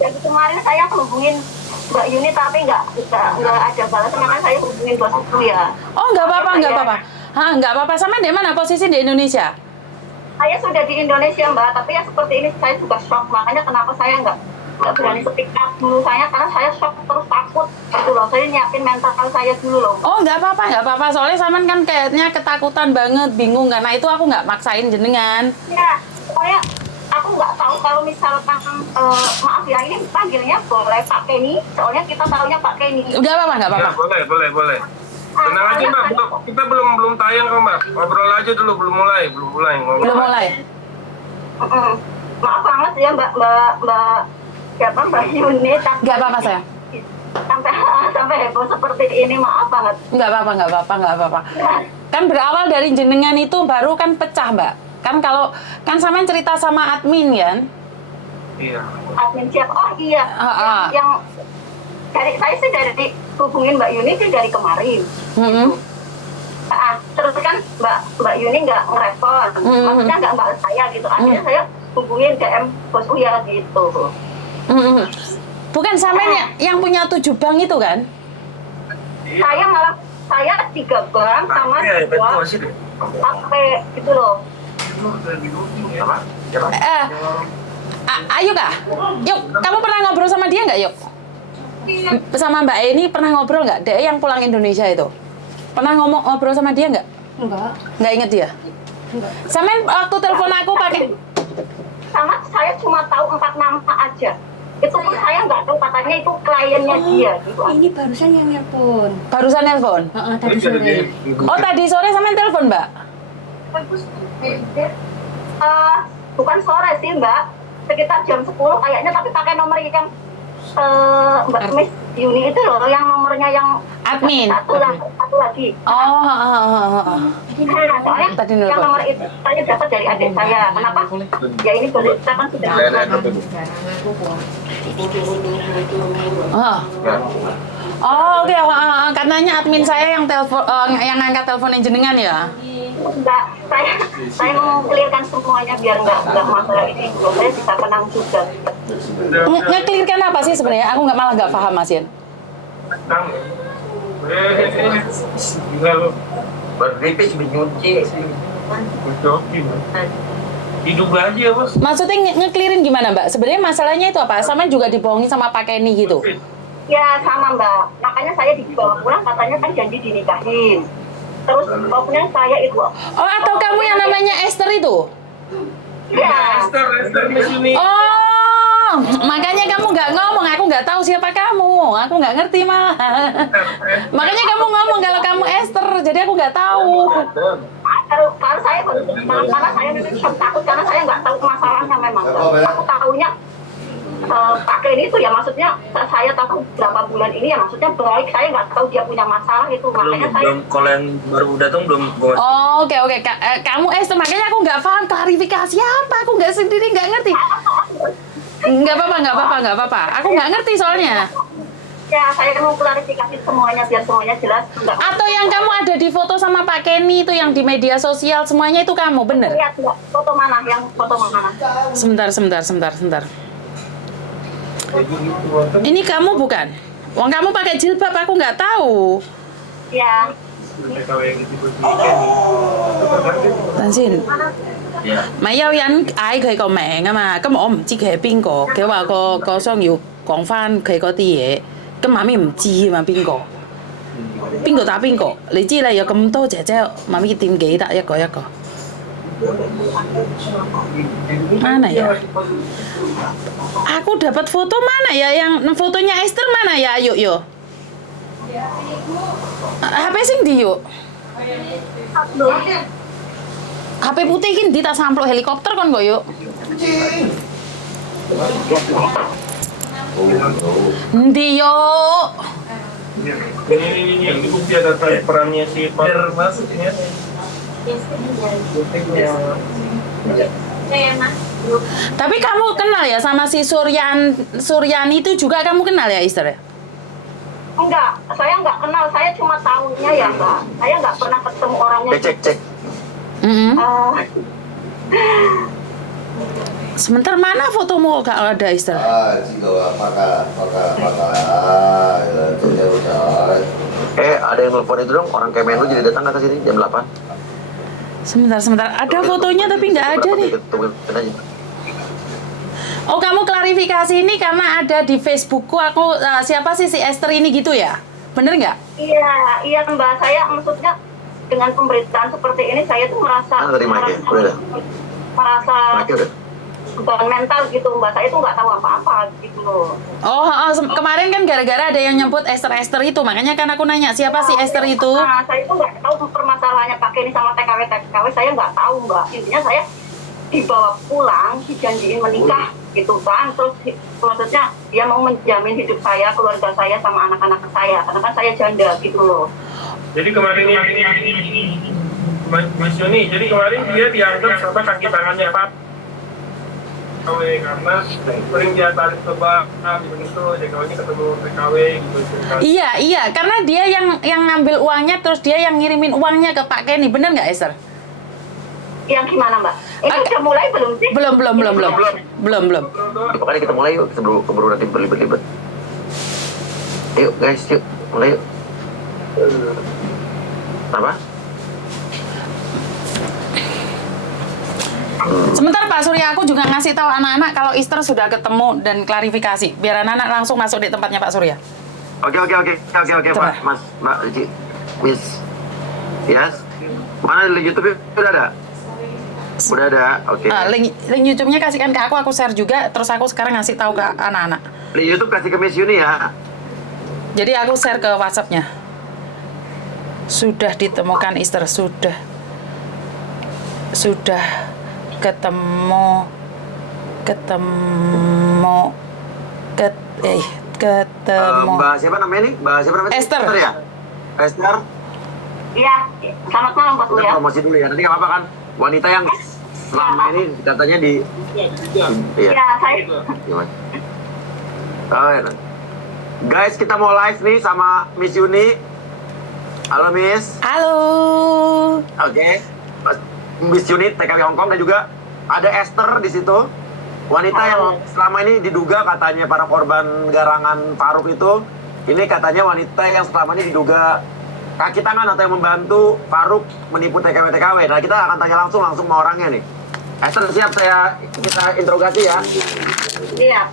Jadi kemarin saya hubungin Mbak Yuni tapi nggak ada balasan, makanya saya hubungin bosku ya. Oh, nggak apa-apa, nggak apa-apa. Nggak apa-apa. Sama di mana posisi di Indonesia? Saya sudah di Indonesia Mbak, tapi ya seperti ini saya juga shock, makanya kenapa saya nggak berani speak up dulu saya, karena saya shock terus takut gitu loh, saya nyiapin mental saya dulu loh. Oh, nggak apa-apa, nggak apa-apa. Soalnya Saman kan kayaknya ketakutan banget, bingung, karena itu aku nggak maksain jenengan. Ya, pokoknya aku nggak tahu kalau misalkan maaf ya, ini panggilnya boleh Pak Kenny, soalnya kita tahunya Pak Kenny. Nggak apa-apa, nggak apa-apa. Ya, boleh. Tenang aja Mbak, kita belum tayang kok Mbak. Ngobrol aja dulu, belum mulai ngobrol. Belum mulai. Maaf banget ya Mbak siapa Mbak Yuni. Nggak apa-apa saya. Sampai heboh seperti ini, maaf banget. Nggak apa-apa. Kan berawal dari jenengan itu baru kan pecah Mbak. Kan kalau kan Saman cerita sama admin kan? Iya. Admin siapa? Oh iya. Yang dari saya sih dari hubungin Mbak Yuni sih dari kemarin. Terus kan Mbak Yuni nggak ngerespon, maksudnya nggak balas saya gitu. Akhirnya saya hubungin DM bosku ya gitu. Bukan Saman yang punya 7 bank itu kan? Saya 3 bank sama 2 HP gitu loh. Ayo Kak, yuk kamu pernah ngobrol sama dia nggak yuk? Sama Mbak Eni pernah ngobrol nggak? Dia yang pulang Indonesia itu pernah ngobrol sama dia nggak? Nggak inget dia? Enggak. Samen waktu telepon aku pakai Sama saya cuma tahu 4 nama aja. Itu pun saya nggak tahu, katanya itu kliennya dia gitu. Ini barusan yang nelpon. barusan telepon. Tadi sore. Oh tadi sore Samen telepon Mbak? Bukan sore sih Mbak, sekitar jam 10 kayaknya, tapi pakai nomor yang Mbak Miss Yuni itu loh, yang nomornya yang Admin. satu lagi. Soalnya Tadi yang nelpon. nomor itu saya dapat dari adik saya. Kenapa? Ya ini kita kan sudah Oke. Katanya admin saya yang telepon, yang ngangkat teleponnya jenengan ya? enggak, saya mau clearkan semuanya biar enggak masalah ini, saya bisa tenang juga. Nge-clearkan apa sih sebenarnya? Aku malah nggak paham Mas Yen. Gila lu. Berpipis menyuci. Hidup aja bos. Maksudnya nge-clearin gimana Mbak? Sebenarnya masalahnya itu apa? Sama juga dibohongi sama Pak Kenny gitu? Ya sama Mbak, makanya saya dibawa pulang, katanya kan janji dinikahin. Terus pokoknya saya itu. Oh atau kamu yang namanya Esther itu? Ya. Esther di sini. Oh, makanya kamu nggak ngomong, aku nggak tahu siapa kamu, aku nggak ngerti malah. Makanya kamu ngomong kalau kamu Esther, jadi aku nggak tahu. Kalau saya baru karena saya memang takut, karena saya nggak tahu masalahnya memang. Aku tahunya Pak Kenny itu ya, maksudnya saya tahu berapa bulan ini ya, maksudnya baik, saya nggak tahu dia punya masalah itu, makanya saya. Belum, kalau yang baru datang belum gua. Oh, oke. Kamu Esther, makanya aku nggak paham klarifikasi apa, aku nggak sendiri nggak ngerti. Nggak apa-apa. Aku nggak ngerti soalnya. Ya, saya mau klarifikasi semuanya biar semuanya jelas. Atau yang kamu ada di foto sama Pak Kenny itu yang di media sosial semuanya itu kamu, bener? Lihat enggak, foto mana? Yang foto mana? Sebentar. Ini kamu bukan? Wong kamu pakai jilbab, aku nggak tahu. Ya. Kalau yang itu Tansin. 咪有人嗌佢個名啊嘛，咁我唔知佢係邊個，佢話個商要講翻佢嗰啲嘢，咁媽咪唔知啊嘛邊個打邊個，你知啦，有咁多姐姐，媽咪點記得一個一個？Mana ya? Aku dapat foto mana ya? Yang fotonya Esther mana ya? Yuk. HP sing di yuk. HP putih ini di tas amplop helikopter kan kok yuk. Ndi yuk. ini yang bukti ada perannya si Pak maksudnya. Tapi kamu kenal ya sama si Suryani itu juga kamu kenal ya Esther? Enggak, saya nggak kenal, saya cuma tahunya ya Mbak. Saya nggak pernah ketemu orangnya. Cek. Sebentar, mana fotomu kok gak ada Esther? Ada yang nelfon itu dong, orang Kemenlu jadi datang nggak ke sini jam 8? Sebentar. Ada fotonya tapi nggak ada nih. Oh, kamu klarifikasi ini karena ada di Facebookku. Aku siapa sih si Esther ini gitu ya? Bener nggak? Iya Mbak, saya maksudnya dengan pemberitaan seperti ini saya tuh merasa beban mental gitu Mbak. Saya tuh nggak tahu apa-apa gitu loh. Kemarin kan gara-gara ada yang nyebut Esther itu, makanya kan aku nanya siapa sih Esther itu? Nah, saya tuh nggak tahu permasalahannya pakai ini sama TKW, saya nggak tahu Mbak. Intinya saya dibawa pulang, dijanjiin menikah gitu kan, terus maksudnya dia mau menjamin hidup saya, keluarga saya sama anak-anak saya, karena kan saya janda gitu loh. Jadi kemarin ini Mas Yoni, jadi kemarin dia dianggap sama kaki tangannya Pak karena sering dia tarik ke bak begitu, TKW-nya ketemu TKW gitu. Iya, karena dia yang ngambil uangnya, terus dia yang ngirimin uangnya ke Pak Kenny, bener nggak Esther? Yang gimana Mbak? Ini udah mulai belum sih? Belum. Makanya kita mulai yuk, keburu nanti berlibet-libet. Yuk guys, yuk mulai yuk. Apa? Sebentar Pak Surya, aku juga ngasih tahu anak-anak kalau Esther sudah ketemu dan klarifikasi, biar anak-anak langsung masuk di tempatnya Pak Surya. Oke Pak, Mas, Mbak Cici, Miss, yes. Mana di YouTube udah ada? Udah ada, oke. Link YouTube-nya kasihkan ke aku share juga, terus aku sekarang ngasih tahu ke anak-anak. Di YouTube kasih ke Miss Yuni ya. Jadi aku share ke WhatsApp-nya. Sudah ditemukan Esther, sudah ketemu Mbak siapa namanya nih? Esther ya? Esther? Iya, selamat malam Pak Surya. Promosi dulu ya, nanti nggak apa-apa kan? Wanita yang selama ini katanya di... Iya, saya... Guys, kita mau live nih sama Miss Yuni. Halo Miss. Halo. Oke. Miss Yuni TKW Hongkong, dan juga ada Esther di situ. Wanita yang selama ini diduga katanya para korban garangan Faruk itu, ini katanya wanita yang selama ini diduga kaki tangan atau yang membantu Faruk menipu TKW. Nah, kita akan tanya langsung sama orangnya nih. Esther siap kita interogasi ya? Iya.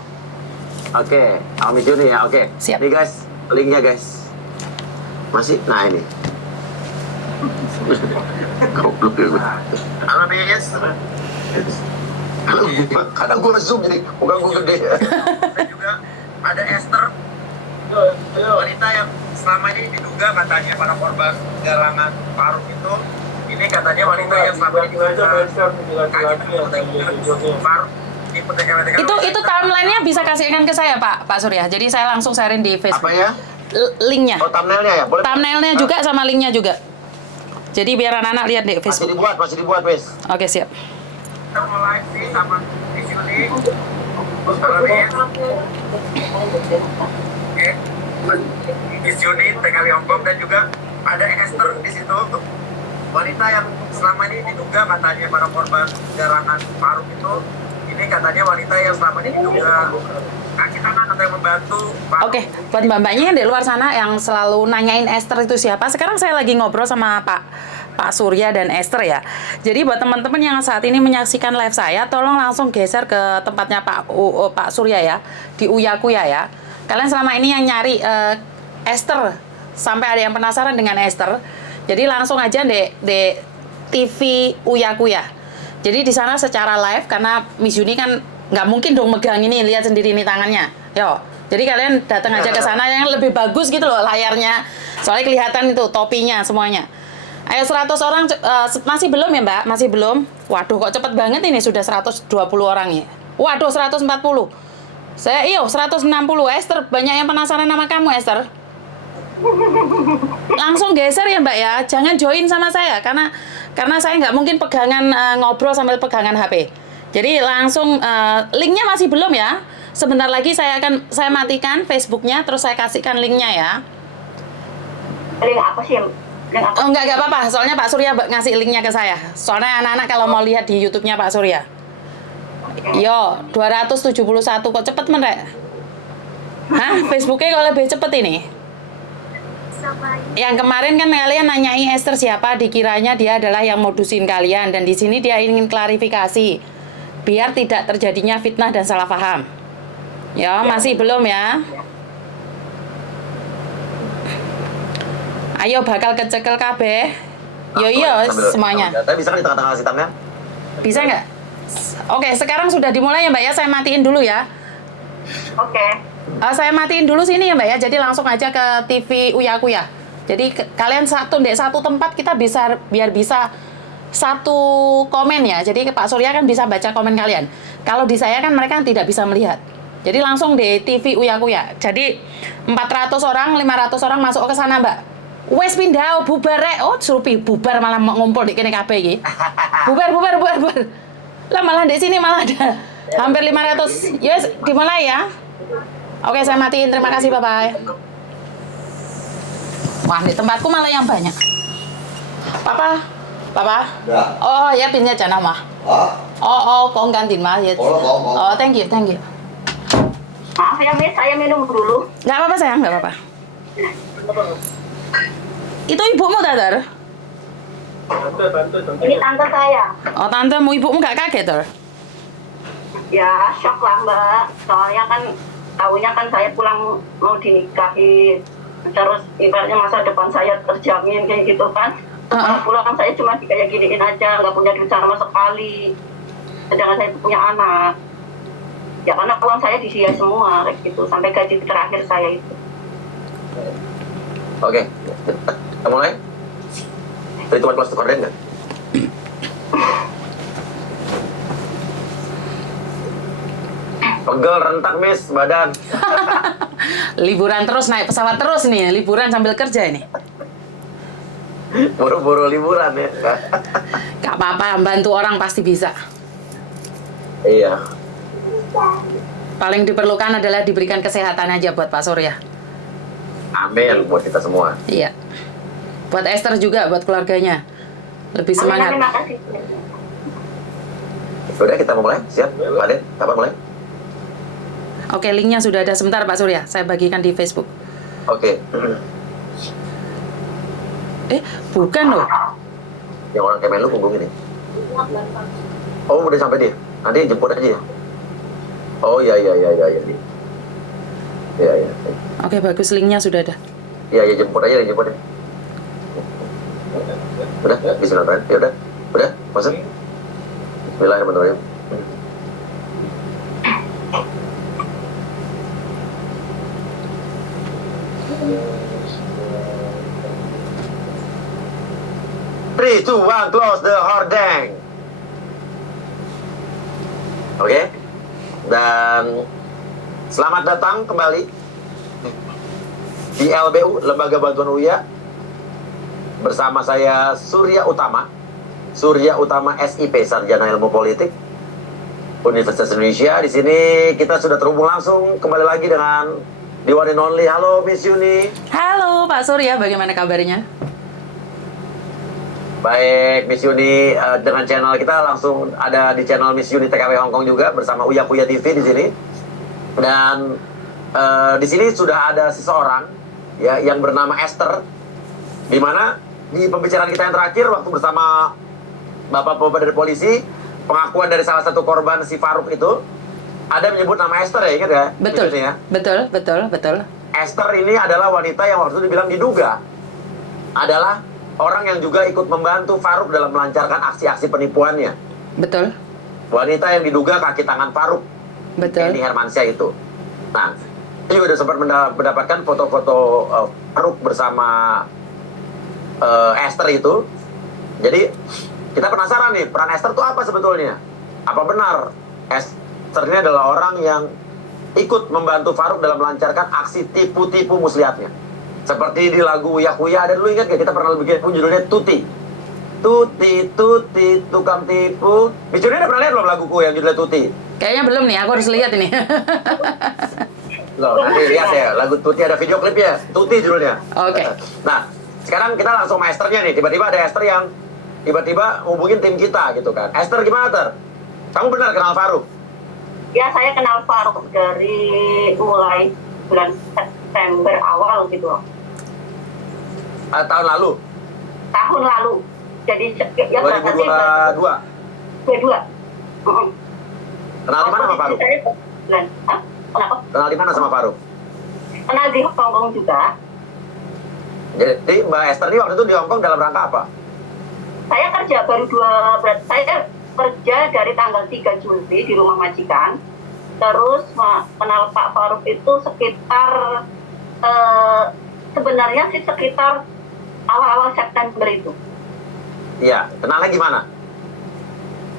Oke, Miss Yuni ya, oke. Siap. Nih guys, linknya guys. Masih, nah ini. Goblok ya gue. Halo Miss. Karena gue nge-zoom jadi muka gue gede ya. Dan juga ada Esther, wanita yang selama ini diduga katanya para korban galangan Faruk itu. Ini katanya wanita yang selama ini itu timeline-nya bisa kasihkan ke saya Pak Surya. Jadi saya langsung sharein di Facebook. Apa ya? Linknya. Oh, thumbnailnya ya? Boleh. Thumbnailnya juga sama linknya juga. Jadi biar anak-anak lihat di Facebook. Masih dibuat, Miss. Oke, siap. Kita mulai nih sama Miss Yuni. Miss Yuni, TKW Hongkong, dan juga ada Esther di situ. Wanita yang selama ini diduga katanya para korban garangan Faruk itu. Ini katanya wanita yang selama ini diduga kaki tangan atau yang membantu Faruk. Oke, buat mbak-mbaknya yang di luar sana yang selalu nanyain Esther itu siapa, sekarang saya lagi ngobrol sama Pak Surya dan Esther ya. Jadi buat teman-teman yang saat ini menyaksikan live saya, tolong langsung geser ke tempatnya Pak Surya ya, di Uya Kuya ya. Kalian selama ini yang nyari Esther, sampai ada yang penasaran dengan Esther, jadi langsung aja di TV Uya Kuya. Jadi di sana secara live, karena Miss Yuni kan nggak mungkin dong megang ini, lihat sendiri ini tangannya. Yo, jadi kalian datang aja ke sana yang lebih bagus gitu loh layarnya. Soalnya kelihatan itu topinya semuanya. Ayo 100 orang, masih belum ya Mbak? Masih belum? Waduh kok cepet banget ini, sudah 120 orang ya. Waduh 140. Saya 160. Esther, banyak yang penasaran sama kamu Esther. Langsung geser ya Mbak ya, jangan join sama saya karena saya nggak mungkin pegangan ngobrol sambil pegangan HP. Jadi langsung linknya masih belum ya. Sebentar lagi saya matikan Facebooknya, terus saya kasihkan linknya ya. Link apa sih? Oh enggak apa-apa, soalnya Pak Surya ngasih linknya ke saya. Soalnya anak-anak kalau mau lihat di YouTube-nya Pak Surya. Yo, 271 kok cepet men rek? Hah, Facebooknya kok lebih cepet ini? Yang kemarin kan kalian nanyai Esther siapa, dikiranya dia adalah yang modusin kalian, dan di sini dia ingin klarifikasi biar tidak terjadinya fitnah dan salah paham. Ya, masih belum ya? Ayo bakal kecekel kabeh. Yo yo semuanya. Tapi bisa kan di tengah-tengah hitamnya? Bisa nggak? Oke, sekarang sudah dimulai ya Mbak ya. Saya matiin dulu ya. Oke. Saya matiin dulu sini ya Mbak ya. Jadi langsung aja ke TV Uya Kuya. Jadi kalian satu tempat kita bisa biar bisa satu komen ya. Jadi Pak Surya kan bisa baca komen kalian. Kalau di saya kan mereka tidak bisa melihat. Jadi langsung di TV Uya Kuya. Jadi 400 orang, 500 orang masuk ke sana Mbak. Wes pindah bubar rek. Oh, suruh bubar malah ngumpul di kene kabeh iki. Bubar. Lah malah di sini malah ada hampir 500. Yes, dimulai ya. Oke, saya matiin. Terima kasih, bye-bye. Wah, di tempatku malah yang banyak. Papa. Ya. Oh, ya pinnya jangan mah. Hah? Oh, kong gantiin mah ya. Oh, thank you. Maaf ya, Miss, saya minum dulu. Nggak apa-apa sayang, nggak apa-apa. Itu ibumu, Tater? Ini tante saya. Oh, tante, mau ibumu nggak kaget, Ter? Ya, shock lah, Mbak. Soalnya kan, tahunya kan saya pulang mau dinikahi. Terus ibaratnya masa depan saya terjamin kayak gitu kan. Kalau pulang saya cuma kayak giniin aja, nggak punya duit sama sekali. Sedangkan saya punya anak. Ya karena uang saya disia semua, kayak gitu. Sampai gaji terakhir saya itu. Oke, kita mulai. Tadi tuan kelas tukar nggak? Pegel, rentak, Miss, badan. Liburan terus, naik pesawat terus nih. Liburan sambil kerja ini. Buru-buru liburan ya. Gak apa-apa, bantu orang pasti bisa. Iya. Paling diperlukan adalah diberikan kesehatan aja buat Pak Surya. Amin buat kita semua. Iya. Buat Esther juga, buat keluarganya. Lebih semangat. Terima kasih. Udah, kita mau mulai? Siap? Pak Den, kapan mulai? Oke, linknya sudah ada. Sebentar Pak Surya, saya bagikan di Facebook. Oke. Bukan loh. Yang orang Kemenlu punggung ini. Oh, udah sampai dia. Nanti jemput aja ya. Oh, iya. Iya. Oke, bagus, linknya sudah ada. Iya, jemput aja. Udah, bismillah. Ya udah, masuk. Bismillahirrahmanirrahim. Three, two, one, close the hordeng. Oke. Dan selamat datang kembali di LBU, Lembaga Bantuan Uya, bersama saya Surya Utama SIP, Sarjana Ilmu Politik Universitas Indonesia. Di sini kita sudah terhubung langsung kembali lagi dengan the one and only. Halo Miss Yuni. Halo Pak Surya, bagaimana kabarnya? Baik, Miss Yuni, dengan channel kita langsung ada di channel Miss Yuni TKW Hongkong juga bersama Uya Kuya TV di sini. Dan di sini sudah ada seseorang ya yang bernama Esther, di mana di pembicaraan kita yang terakhir waktu bersama Bapak-bapak dari polisi, pengakuan dari salah satu korban si Faruk itu ada menyebut nama Esther ya, ingat ya? Betul. Ya? Betul. Esther ini adalah wanita yang waktu itu dibilang diduga adalah orang yang juga ikut membantu Faruk dalam melancarkan aksi-aksi penipuannya. Betul. Wanita yang diduga kaki tangan Faruk. Betul. Eni Hermansyah itu. Nah, saya juga sudah sempat mendapatkan foto-foto Faruk bersama Esther itu. Jadi kita penasaran nih, peran Esther itu apa sebetulnya? Apa benar Esther ini adalah orang yang ikut membantu Faruk dalam melancarkan aksi tipu-tipu muslihatnya? Seperti di lagu Uya Kuya, ada dulu ingat gak? Kita pernah bikin judulnya Tuti, tukang tipu. Bicaranya udah pernah lihat belum laguku yang judulnya Tuti? Kayaknya belum nih, aku harus lihat ini. Loh, nanti lihat ya, lagu Tuti ada video klipnya, Tuti judulnya. Oke. Nah, sekarang kita langsung sama Esthernya nih. Tiba-tiba ada Esther yang tiba-tiba hubungin tim kita gitu kan. Esther, gimana Ter? Kamu benar kenal Faruk? Ya, saya kenal Faruk dari mulai bulan September awal gitu loh. Tahun lalu, Tahun lalu. Jadi ya 2022. 22. Kenal di mana sama Faruk? Saya bulan. Hah? Kenapa? Kenal di mana sama Faruk? Kenal di Hong Kong juga. Jadi Mbak Esther ini waktu itu di Hong Kong dalam rangka apa? Saya kerja saya kerja dari tanggal 3 Juli di rumah majikan. Terus kenal Pak Faruk itu sekitar sebenarnya sih sekitar awal-awal September itu. Iya, kenalnya gimana?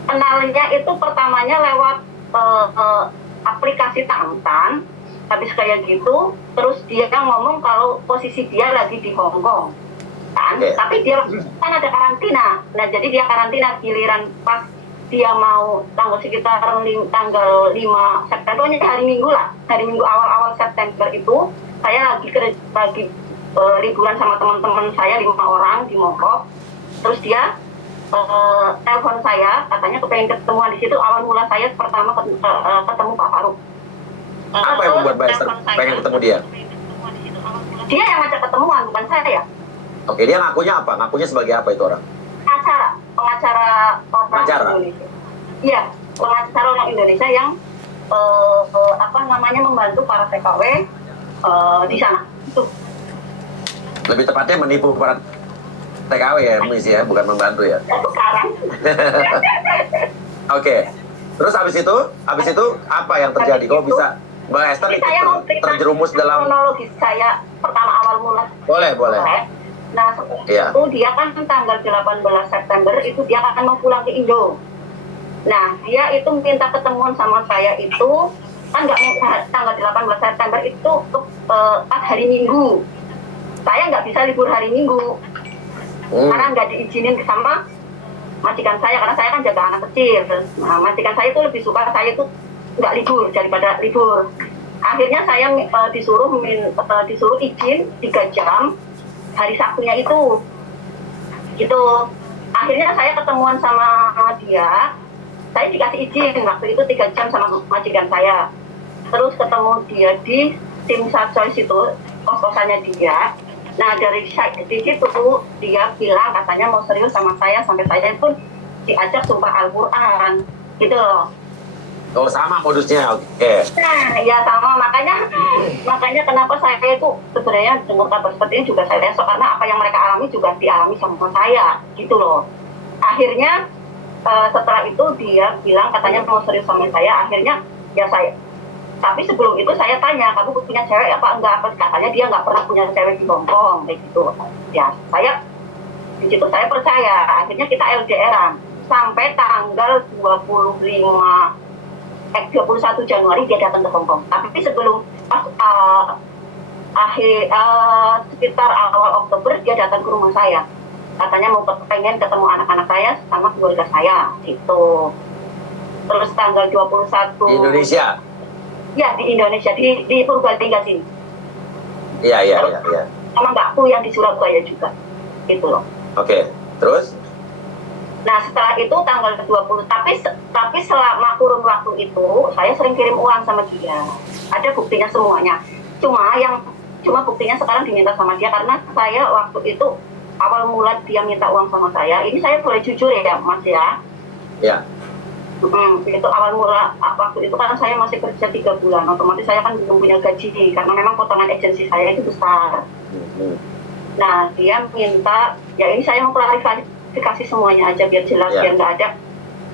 Kenalnya itu pertamanya lewat aplikasi Tantan. Habis kayak gitu, terus dia ngomong kalau posisi dia lagi di Hong Kong. Kan? Tapi dia kan ada karantina. Nah, jadi dia karantina giliran pas dia mau sekitar tanggal 5 September, hari Minggu lah. Hari Minggu awal-awal September itu, saya lagi liburan sama teman-teman saya 5 orang di Mongkok. Terus dia telepon saya, katanya kepengen ketemuan di situ. Awal mula saya pertama ketemu Pak Faruk. Apa yang membuat Mbak Esther pengen ketemu dia? Dia yang ngajak ketemuan, bukan saya. Oke, dia ngakunya apa? Ngakunya sebagai apa itu orang? Pengacara orang Indonesia. Iya, pengacara orang Indonesia yang membantu para TKW di sana. Itu. Lebih tepatnya menipu para TKW ya, Miss ya, bukan membantu ya. Sekarang. Oke. Terus habis itu apa yang terjadi? Kok bisa Mbak Esther Jadi saya mau cerita terjerumus dalam kronologis saya pertama awal mula. Boleh. Nah, setelah Iya. itu dia kan tanggal 18 September itu dia akan mau pulang ke Indo. Nah, dia itu minta ketemuan sama saya itu kan nggak mau tanggal 18 September itu pas hari Minggu. Saya nggak bisa libur hari Minggu karena nggak diizinin sama majikan saya, karena saya kan jaga anak kecil. Nah, majikan saya itu lebih suka saya itu nggak libur daripada libur. Akhirnya saya disuruh izin 3 jam hari Sabtunya itu. Gitu. Akhirnya saya ketemuan sama dia. Saya dikasih izin waktu itu 3 jam sama majikan saya. Terus ketemu dia di Tim Sarjois itu, kos-kosannya dia. Nah, di situ dia bilang katanya mau serius sama saya, sampai saya pun diajak sumpah Al-Quran gitu loh. Oh, sama modusnya, oke. Nah, ya sama, makanya kenapa saya itu sebenarnya dengar kabar seperti ini juga saya esok, karena apa yang mereka alami juga dialami sama saya gitu loh. Akhirnya setelah itu dia bilang katanya mau serius sama saya, akhirnya ya saya. Tapi sebelum itu saya tanya, kamu punya cewek apa enggak? Katanya dia nggak pernah punya cewek di Hongkong, kayak gitu. Ya, di situ saya percaya. Akhirnya kita LDR-an sampai tanggal 21 Januari dia datang ke Hongkong. Tapi sebelum pas sekitar awal Oktober dia datang ke rumah saya. Katanya mau pengen ketemu anak-anak saya sama keluarga saya, gitu. Terus tanggal 21 di Indonesia. Ya, di Indonesia, di Purbalingga sini. Iya. Sama mbakku yang di Surabaya juga, gitu loh. Oke, terus? Nah, setelah itu tanggal 20, tapi selama kurun waktu itu, saya sering kirim uang sama dia. Ada buktinya semuanya. Cuma buktinya sekarang diminta sama dia, karena saya waktu itu, awal mula dia minta uang sama saya, ini saya boleh jujur ya, Mas ya? Ya. Itu awal mula waktu itu karena saya masih kerja 3 bulan, otomatis saya kan belum punya gaji karena memang potongan agensi saya itu besar. Nah, dia minta, ya ini saya mau klarifikasi semuanya aja biar jelas, biar nggak ada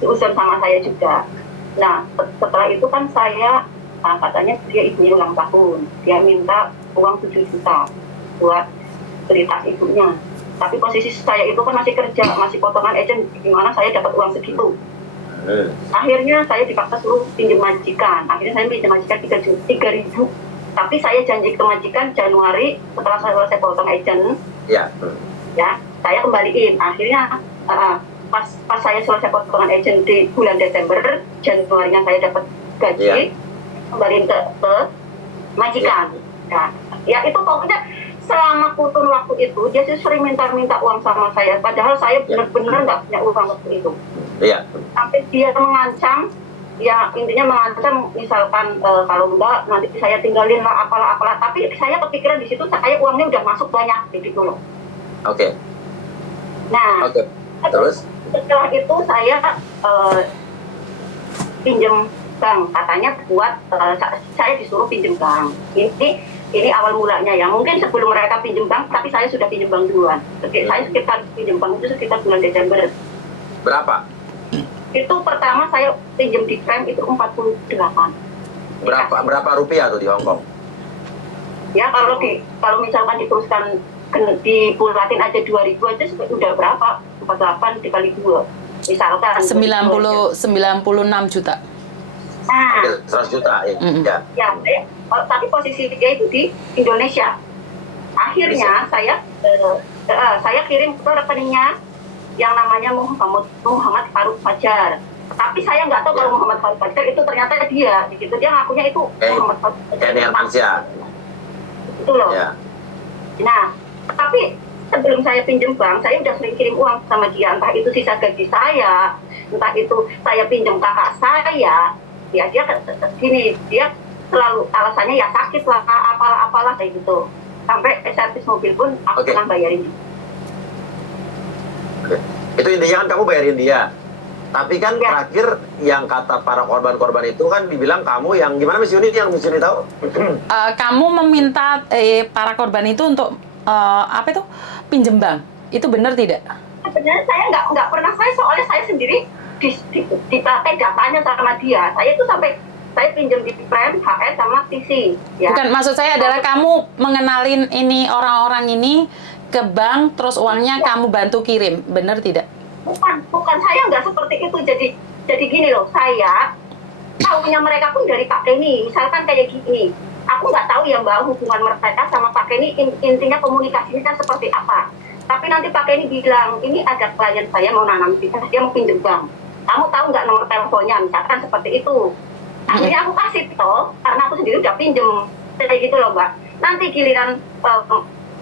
diusul sama saya juga. Nah, setelah itu kan saya katanya dia ibunya ulang tahun, dia minta uang 7 juta buat beli tas ibunya. Tapi posisi saya itu kan masih kerja, masih potongan agent, gimana saya dapat uang segitu. Akhirnya saya dipaksa suruh pinjam majikan. Akhirnya saya pinjam majikan 3.000. Tapi saya janji ke majikan Januari setelah saya selesai potong agent. Ya, saya kembaliin. Akhirnya pas saya selesai potongan agent di bulan Desember, Januarinya saya dapat gaji, kembaliin ke majikan. Nah, ya itu pokoknya selama kurun waktu itu dia sering minta uang sama saya. Padahal saya benar-benar nggak punya uang waktu itu. Iya. Sampai dia mengancam ya intinya mengancam misalkan kalau enggak nanti saya tinggalin lah apalah, tapi saya kepikiran di situ saya uangnya udah masuk banyak gitu loh. Oke. Nah, Oke. Terus? setelah itu saya pinjem bank, katanya buat saya disuruh pinjem bank. Ini awal mulanya ya. Mungkin sebelum mereka pinjem bank, tapi saya sudah pinjem bank duluan. Saya sekitar pinjem bank itu sekitar bulan Desember. Berapa? Itu pertama saya pinjem di Prime itu 48. Berapa rupiah tuh di Hong Kong? Ya kalau misalkan diteruskan dibulatin aja 2.000 aja udah berapa? 48 dikali 2. Misalkan 96 juta. Nah, 100 juta ya. ya, tapi posisi dia itu di Indonesia. Akhirnya saya kirim ke rekeningnya yang namanya Muhammad Faruk Fajar. Tapi saya nggak tahu kalau Muhammad Faruk Fajar itu ternyata dia. Di situ dia ngakunya itu Muhammad Faruk Fajar. Kayak Nirmansyah. Itu loh. Ya. Nah, tapi sebelum saya pinjam bank, saya udah sering kirim uang sama dia. Entah itu sisa gaji saya, entah itu saya pinjam kakak saya. Ya dia gini, dia selalu alasannya ya sakit lah, apalah kayak gitu. Sampai servis mobil pun aku pernah bayarin. Oke. Itu intinya kan kamu bayarin dia. Tapi kan terakhir yang kata para korban-korban itu kan dibilang kamu yang gimana Miss Yuni, yang Miss Yuni tahu? Kamu meminta para korban itu untuk apa itu pinjem bank. Itu benar tidak? Sebenarnya saya nggak pernah, soalnya saya sendiri dipakai datanya sama dia. Saya itu sampai saya pinjam di Prime, HS sama TC. Ya. Bukan, maksud saya adalah kamu mengenalin ini orang-orang ini ke bank, terus uangnya kamu bantu kirim, benar tidak? Bukan, saya nggak seperti itu. Jadi gini loh, saya tahunya mereka pun dari Pak Kenny. Misalkan kayak gini, aku nggak tahu ya Mbak hubungan mereka sama Pak Kenny intinya komunikasinya kan seperti apa. Tapi nanti Pak Kenny bilang, ini ada klien saya mau nanam bisnis, dia mau pinjam bank. Kamu tahu nggak nomor teleponnya, misalkan seperti itu. Akhirnya aku kasih toh, karena aku sendiri udah pinjem. Kayak gitu loh Mbak. Nanti giliran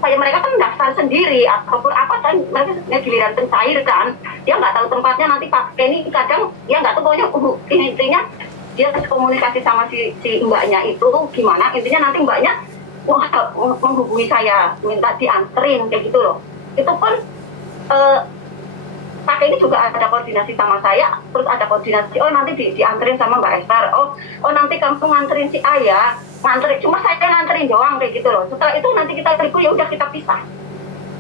kayak mereka kan daftar sendiri ataupun apa kan, mereka giliran pencair kan, dia nggak tahu tempatnya. Nanti Pak Kenny kadang dia nggak tahu, pokoknya intinya dia komunikasi sama si mbaknya itu gimana, intinya nanti mbaknya menghubungi saya minta dianterin kayak gitu loh. Itu pun Pak Kenny juga ada koordinasi sama saya, terus ada koordinasi nanti dianterin sama Mbak Esther, nanti kamu nganterin si Ayah, nganterin, cuma saya nganterin doang kayak gitu loh. Setelah itu nanti kita ya udah kita pisah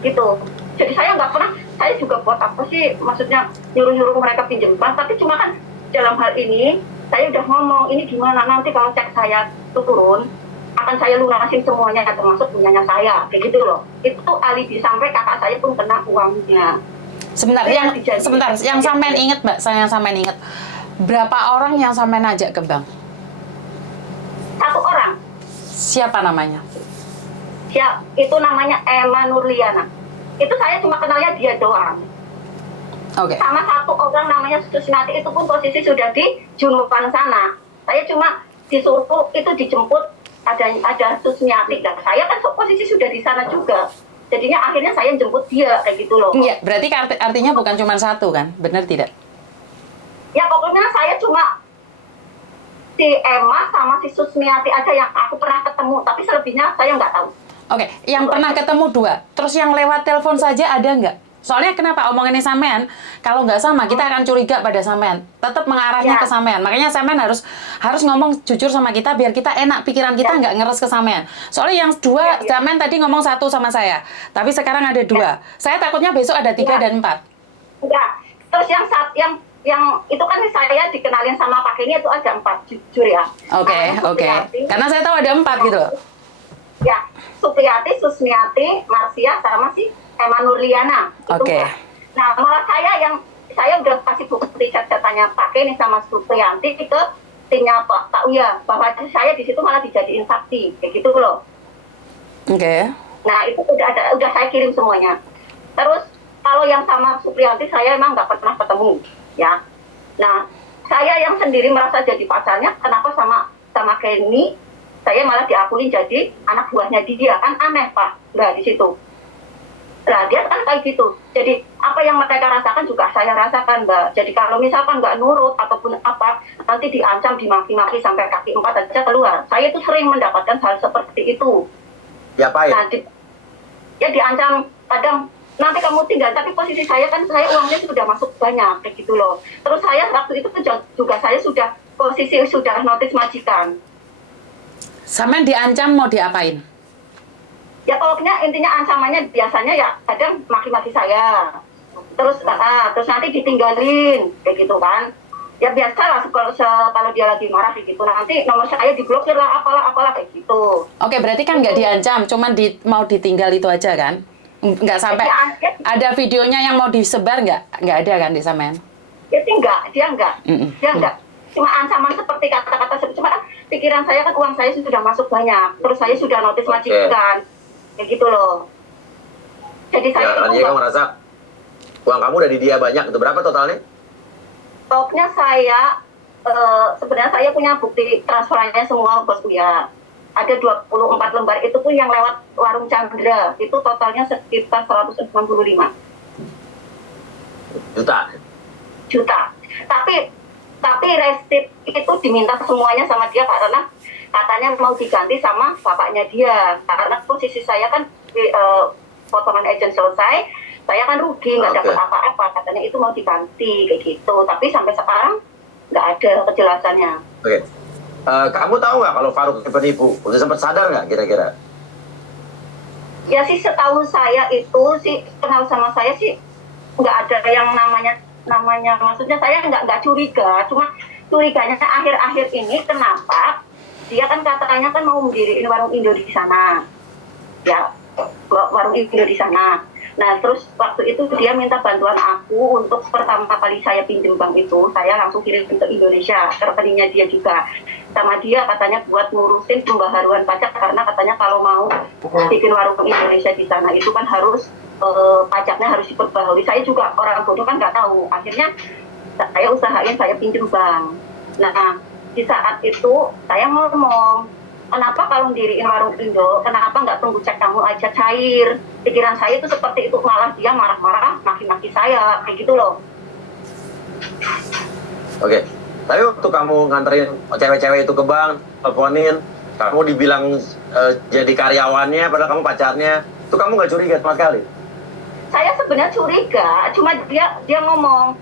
gitu. Jadi saya nggak pernah, saya juga buat apa sih, maksudnya nyuruh mereka pinjam bank. Tapi cuma kan dalam hal ini saya udah ngomong, ini gimana nanti kalau cek saya turun akan saya lunasin semuanya, termasuk punyanya saya kayak gitu loh. Itu alibi sampai kakak saya pun kena uangnya. Sebentar, yang sampean inget Mbak, saya sampean inget berapa orang yang sampean ajak ke bank? 1 orang. Siapa namanya? Itu namanya Emma Nurliana. Itu saya cuma kenalnya dia doang. Oke. Sama 1 orang namanya Susnati, itu pun posisi sudah di Junupan sana. Saya cuma disuruh itu dijemput, ada Susnati. Dan saya kan posisi sudah di sana juga. Jadinya akhirnya saya jemput dia kayak gitu loh. Iya, berarti artinya bukan cuma 1 kan? Benar tidak? Ya pokoknya saya cuma si Emma sama si Susmiati aja yang aku pernah ketemu, tapi selebihnya saya nggak tahu. Oke, yang pernah ketemu 2, terus yang lewat telepon saja ada nggak? Soalnya kenapa omongannya sampean, kalau nggak sama kita akan curiga pada sampean, tetap mengarahnya ke sampean. Makanya sampean harus ngomong jujur sama kita biar kita enak, pikiran kita nggak ngeres ke sampean. Soalnya yang 2, sampean tadi ngomong 1 sama saya, tapi sekarang ada 2. Saya takutnya besok ada 3 dan 4. Enggak. Terus yang itu kan saya dikenalin sama Pak Kenny itu ada 4, jujur ya. Oke. Karena saya tahu ada 4 gitu loh. Ya, Supriyati, Susmiati, Marsia sama si Emma Nurliana. Oke. Nah, malah saya udah kasih bukti catatannya Pak Kenny sama Supriyanti ke timnya Pak Uya, bahwa saya di situ malah dijadiin saksi kayak gitu loh. Oke. Nah, itu udah saya kirim semuanya. Terus kalau yang sama Supriyanti saya emang nggak pernah ketemu, ya. Nah, saya yang sendiri merasa jadi pacarnya, kenapa sama Kenny saya malah diakuin jadi anak buahnya dia, kan aneh Pak, nggak di situ. Nah, dia kan kayak gitu. Jadi apa yang mereka rasakan juga saya rasakan, Mbak. Jadi kalau misalkan nggak nurut ataupun apa, nanti diancam, dimaki-maki sampai kaki 4 aja keluar. Saya itu sering mendapatkan hal seperti itu. Diapain? Nah, ya diancam kadang nanti kamu tinggal, tapi posisi saya kan saya uangnya sudah masuk banyak kayak gitu loh. Terus saya waktu itu juga saya sudah posisi sudah notis majikan. Sampean diancam mau diapain? Ya pokoknya intinya ancamannya biasanya ya kadang maki-maki saya, terus nanti ditinggalin kayak gitu kan. Ya biasalah kalau dia lagi marah kayak gitu, nanti nomor saya diblokir lah apalah kayak gitu. Oke, berarti kan nggak diancam, cuman mau ditinggal itu aja kan? Nggak sampai ada videonya yang mau disebar nggak ada kan di sampean? Ya sih dia enggak. Cuma ancaman seperti kata-kata cuma kan pikiran saya kan uang saya sudah masuk banyak, terus saya sudah notis majikan. Kayak gitu loh. Jadi saya dia kamu merasa uang kamu udah di dia banyak, itu berapa totalnya? Pokoknya saya sebenarnya saya punya bukti transferannya semua bosku ya. Ada 24 lembar, itu pun yang lewat warung Chandra, itu totalnya sekitar 165 juta. Tapi resip itu diminta semuanya sama dia karena katanya mau diganti sama bapaknya dia, karena posisi saya kan potongan agent selesai, saya kan rugi nggak dapat apa-apa, katanya itu mau diganti kayak gitu, tapi sampai sekarang nggak ada kejelasannya. Oke. Kamu tahu nggak kalau Faruk penipu? Udah sempat sadar nggak kira-kira? Ya sih setahu saya itu sih kenal sama saya sih nggak ada yang namanya maksudnya saya nggak curiga, cuma curiganya akhir-akhir ini kenapa dia kan katanya kan mau mendiriin warung Indo di sana, ya warung Indo di sana. Nah terus waktu itu dia minta bantuan aku untuk pertama kali saya pinjam bank itu, saya langsung kirim ke Indonesia, ke rekeningnya dia juga. Sama dia katanya buat ngurusin pembaharuan pajak, karena katanya kalau mau bikin warung Indonesia di sana itu kan harus pajaknya harus diperbaharui. Saya juga orang bodoh kan nggak tahu. Akhirnya saya usahain saya pinjam bank. Nah di saat itu saya ngomong, kenapa kalau diriin warung Indo, kenapa nggak tunggu cek kamu aja cair? Pikiran saya itu seperti itu, malah dia marah-marah, maki-maki saya, kayak gitu loh. Oke, tapi waktu kamu nganterin cewek-cewek itu ke bank, teleponin, kamu dibilang jadi karyawannya, padahal kamu pacarnya, itu kamu nggak curiga sama sekali? Saya sebenarnya curiga, cuma dia ngomong,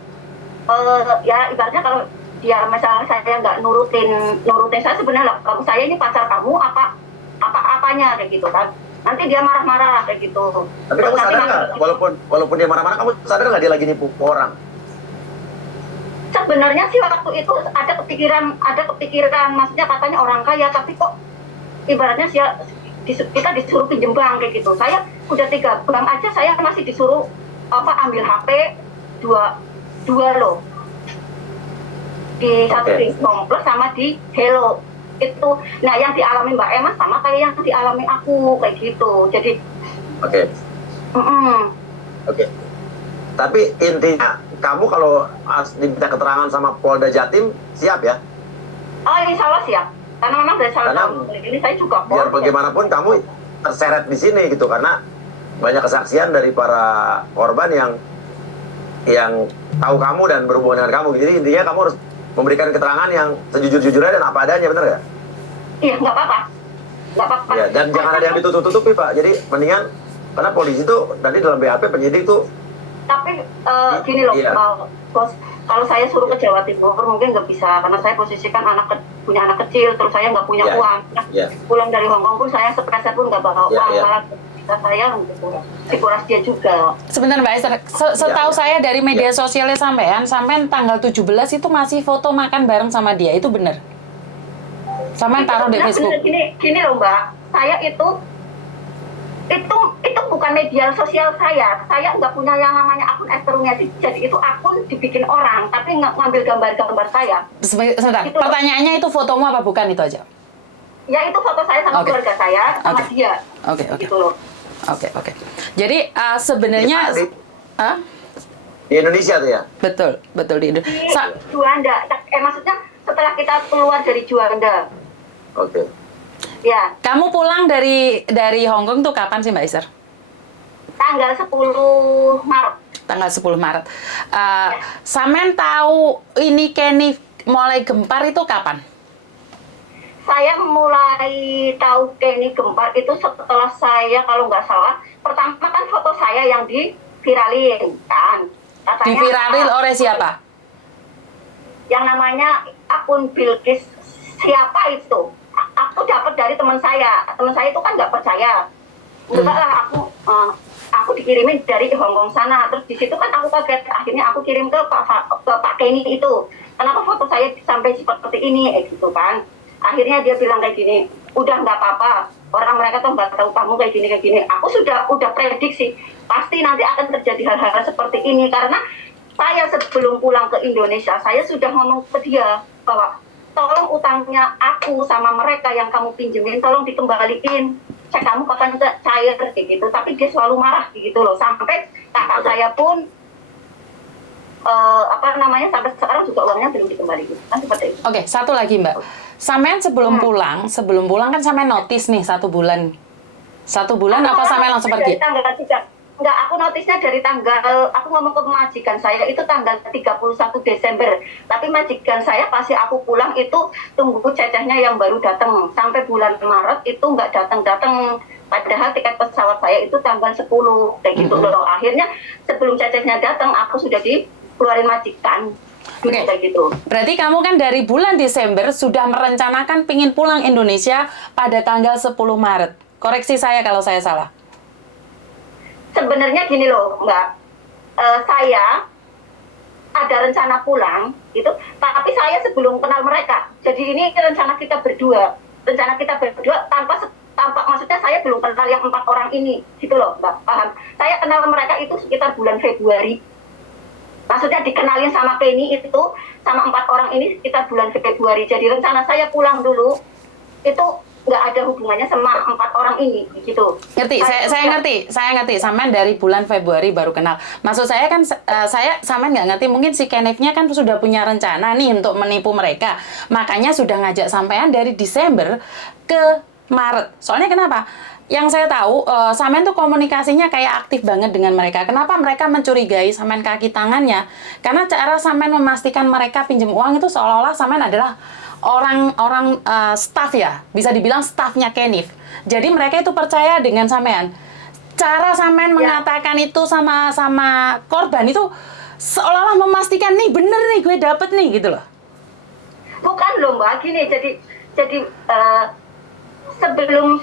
ya ibaratnya kalau dia misalnya saya nggak nurutin saya sebenarnya kamu saya ini pacar kamu apanya kayak gitu kan, nanti dia marah-marah kayak gitu. Tapi kamu sadar nggak walaupun dia marah-marah, kamu sadar nggak dia lagi nipu orang? Sebenarnya sih waktu itu ada kepikiran maksudnya katanya orang kaya, tapi kok ibaratnya kita disuruh pinjem bank kayak gitu. Saya udah 3 bank aja saya masih disuruh ambil HP dua loh, di satu di Plus sama di Hello itu. Nah yang dialami Mbak Emma sama kayak yang dialami aku kayak gitu. Jadi Oke. Tapi intinya kamu kalau diminta keterangan sama Polda Jatim siap ya? Oh insya Allah siap, karena memang dari tahun ini saya juga biar bagaimanapun kamu terseret di sini gitu, karena banyak kesaksian dari para korban yang tahu kamu dan berhubungan dengan kamu. Jadi intinya kamu harus memberikan keterangan yang sejujur-jujurnya dan apa adanya, benar nggak? Iya, nggak apa-apa. Ya, dan jangan ada yang ditutup-tutupi, Pak. Jadi mendingan, karena polisi tuh nanti dalam BAP penyidik tuh. Tapi gini loh, bos, kalau saya suruh ke Jawa Timur mungkin nggak bisa, karena saya posisikan punya anak kecil, terus saya nggak punya uang. Pulang dari Hongkong pun saya sepeser pun nggak bawa uang, malah saya dikuras dia juga. Sebentar Mbak Esther, setahu saya dari media sosialnya sampean tanggal 17 itu masih foto makan bareng sama dia, itu benar? Sampean taruh di Facebook. Gini loh Mbak, saya itu bukan media sosial saya nggak punya yang namanya akun Esthernya, jadi itu akun dibikin orang, tapi ngambil gambar-gambar saya. Sebentar, gitu. Pertanyaannya itu fotomu apa bukan, itu aja? Ya itu foto saya sama keluarga saya, sama dia. Oke. Gitu loh. Oke. Jadi sebenarnya di Indonesia tuh ya? Betul di Indonesia. Di Juanda. Maksudnya setelah kita keluar dari Juanda. Oke. Ya. Kamu pulang dari Hong Kong tuh kapan sih Mbak Esther? Tanggal 10 Maret. Tanggal 10 Maret. Sampean tahu ini Kenny mulai gempar itu kapan? Saya mulai tahu Kenny gempar itu setelah saya, kalau nggak salah, pertama kan foto saya yang diviralin kan. Katanya, Diviralin oleh siapa? yang namanya akun Bilkis. Siapa itu? Aku dapat dari teman saya itu kan nggak percaya. Enggak lah, aku dikirimin dari Hongkong sana. Terus di situ kan aku kaget, akhirnya aku kirim ke Pak Kenny itu, kenapa foto saya sampai seperti ini, gitu kan. Akhirnya dia bilang kayak gini, udah nggak apa-apa, orang mereka tuh nggak tahu kamu kayak gini. Aku udah prediksi pasti nanti akan terjadi hal-hal seperti ini, karena saya sebelum pulang ke Indonesia, saya sudah ngomong ke dia bahwa tolong utangnya aku sama mereka yang kamu pinjemin, tolong dikembaliin. Cek kamu kapan cair kayak gitu. Tapi dia selalu marah gitu loh. Sampai kakak saya pun sampai sekarang juga uangnya belum dikembalikan. Kan seperti itu. Oke, satu lagi Mbak. Sampean sebelum pulang kan sampean notis nih 1 bulan. 1 bulan apa sampean langsung pergi? Tanggal 3. Enggak, aku notisnya dari aku ngomong ke majikan saya itu tanggal 31 Desember. Tapi majikan saya pasti aku pulang itu tunggu cecehnya yang baru datang. Sampai bulan Maret itu nggak datang-datang. Padahal tiket pesawat saya itu tanggal 10. Kayak gitu loh. Akhirnya sebelum cecehnya datang, aku sudah dikeluarin majikan. Oke. Kayak gitu. Berarti kamu kan dari bulan Desember sudah merencanakan pingin pulang Indonesia pada tanggal 10 Maret. Koreksi saya kalau saya salah. Sebenarnya gini loh Mbak, saya ada rencana pulang gitu, tapi saya sebelum kenal mereka. Jadi ini rencana kita berdua tanpa maksudnya saya belum kenal yang 4 orang ini gitu loh Mbak, paham? Saya kenal mereka itu sekitar bulan Februari. Maksudnya dikenalin sama Kenny itu sama 4 orang ini sekitar bulan Februari. Jadi rencana saya pulang dulu itu nggak ada hubungannya sama 4 orang ini gitu. Ngerti, saya ngerti. Sampean dari bulan Februari baru kenal. Maksud saya kan sampean nggak ngerti, mungkin si Kenneth-nya kan sudah punya rencana nih untuk menipu mereka. Makanya sudah ngajak sampean dari Desember ke Maret. Soalnya kenapa? Yang saya tahu, sampean tuh komunikasinya kayak aktif banget dengan mereka. Kenapa mereka mencurigai sampean kaki tangannya? Karena cara sampean memastikan mereka pinjam uang itu seolah-olah sampean adalah orang staff ya, bisa dibilang staffnya Kenneth. Jadi mereka itu percaya dengan sampean. Cara sampean mengatakan itu sama korban itu seolah-olah memastikan nih bener nih gue dapet nih gitu loh. Bukan loh Mbak, gini jadi sebelum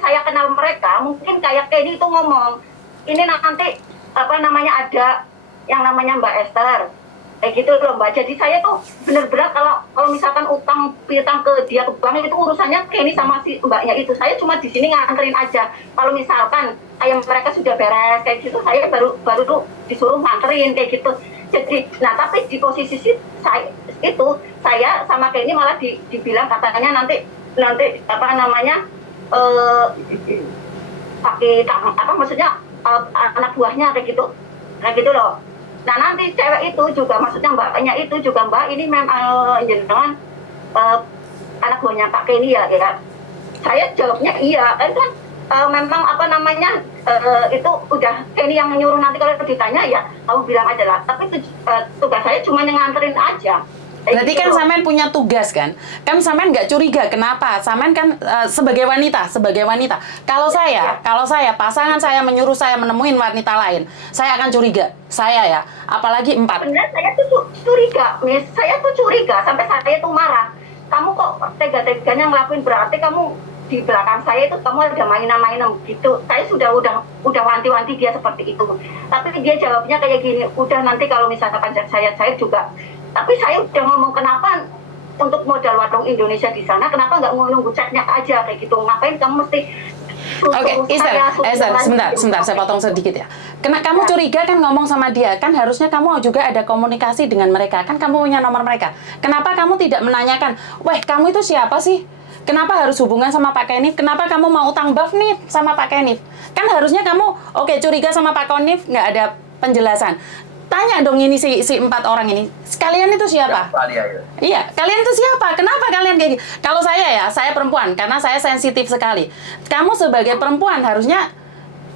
saya kenal mereka, mungkin kayak Kenny itu ngomong ini nanti ada yang namanya Mbak Esther. Kayak gitu loh Mbak. Jadi saya tuh bener-bener kalau misalkan utang piutang ke dia ke bank itu urusannya Kenny sama si mbaknya itu. Saya cuma di sini nganterin aja. Kalau misalkan kayak mereka sudah beres kayak gitu, saya baru tuh disuruh nganterin kayak gitu. Jadi, nah tapi di posisi saya sama Kenny malah dibilang katanya nanti pakai maksudnya anak buahnya kayak gitu loh. Nah nanti cewek itu juga, maksudnya mbaknya itu juga Mbak ini memang jenengan anak buahnya Pak Kenny ya. Saya jawabnya iya, kan memang itu udah Kenny yang nyuruh, nanti kalau ditanya ya kamu bilang aja lah. Tapi tugas saya cuma nganterin aja. Berarti kan sampean punya tugas kan? Kan sampean nggak curiga, kenapa? Sampean kan sebagai wanita. Kalau saya, pasangan saya menyuruh saya menemuin wanita lain, saya akan curiga. Saya ya, apalagi 4. Sebenarnya saya tuh curiga, Miss. Saya tuh curiga, sampai saya tuh marah. Kamu kok tega-teganya ngelakuin, berarti kamu di belakang saya itu kamu ada mainan-mainan gitu. Saya sudah wanti-wanti dia seperti itu. Tapi dia jawabnya kayak gini, udah nanti kalau misalkan saya juga. Tapi saya udah ngomong kenapa untuk modal warung Indonesia di sana, kenapa nggak nunggu ceknya aja kayak gitu? Ngapain kamu mesti Oke, Esther, sebentar, saya potong sedikit ya. Karena kamu curiga kan ngomong sama dia, kan harusnya kamu juga ada komunikasi dengan mereka, kan kamu punya nomor mereka. Kenapa kamu tidak menanyakan, weh kamu itu siapa sih? Kenapa harus hubungan sama Pak Kenneth? Kenapa kamu mau utang buff nih sama Pak Kenneth? Kan harusnya kamu, curiga sama Pak Kenneth, nggak ada penjelasan. tanya dong ini si 4 orang ini. Kalian itu siapa? Siapa dia ya? Iya, kalian itu siapa? Kenapa kalian kayak gitu? Kalau saya perempuan, karena saya sensitif sekali. Kamu sebagai perempuan harusnya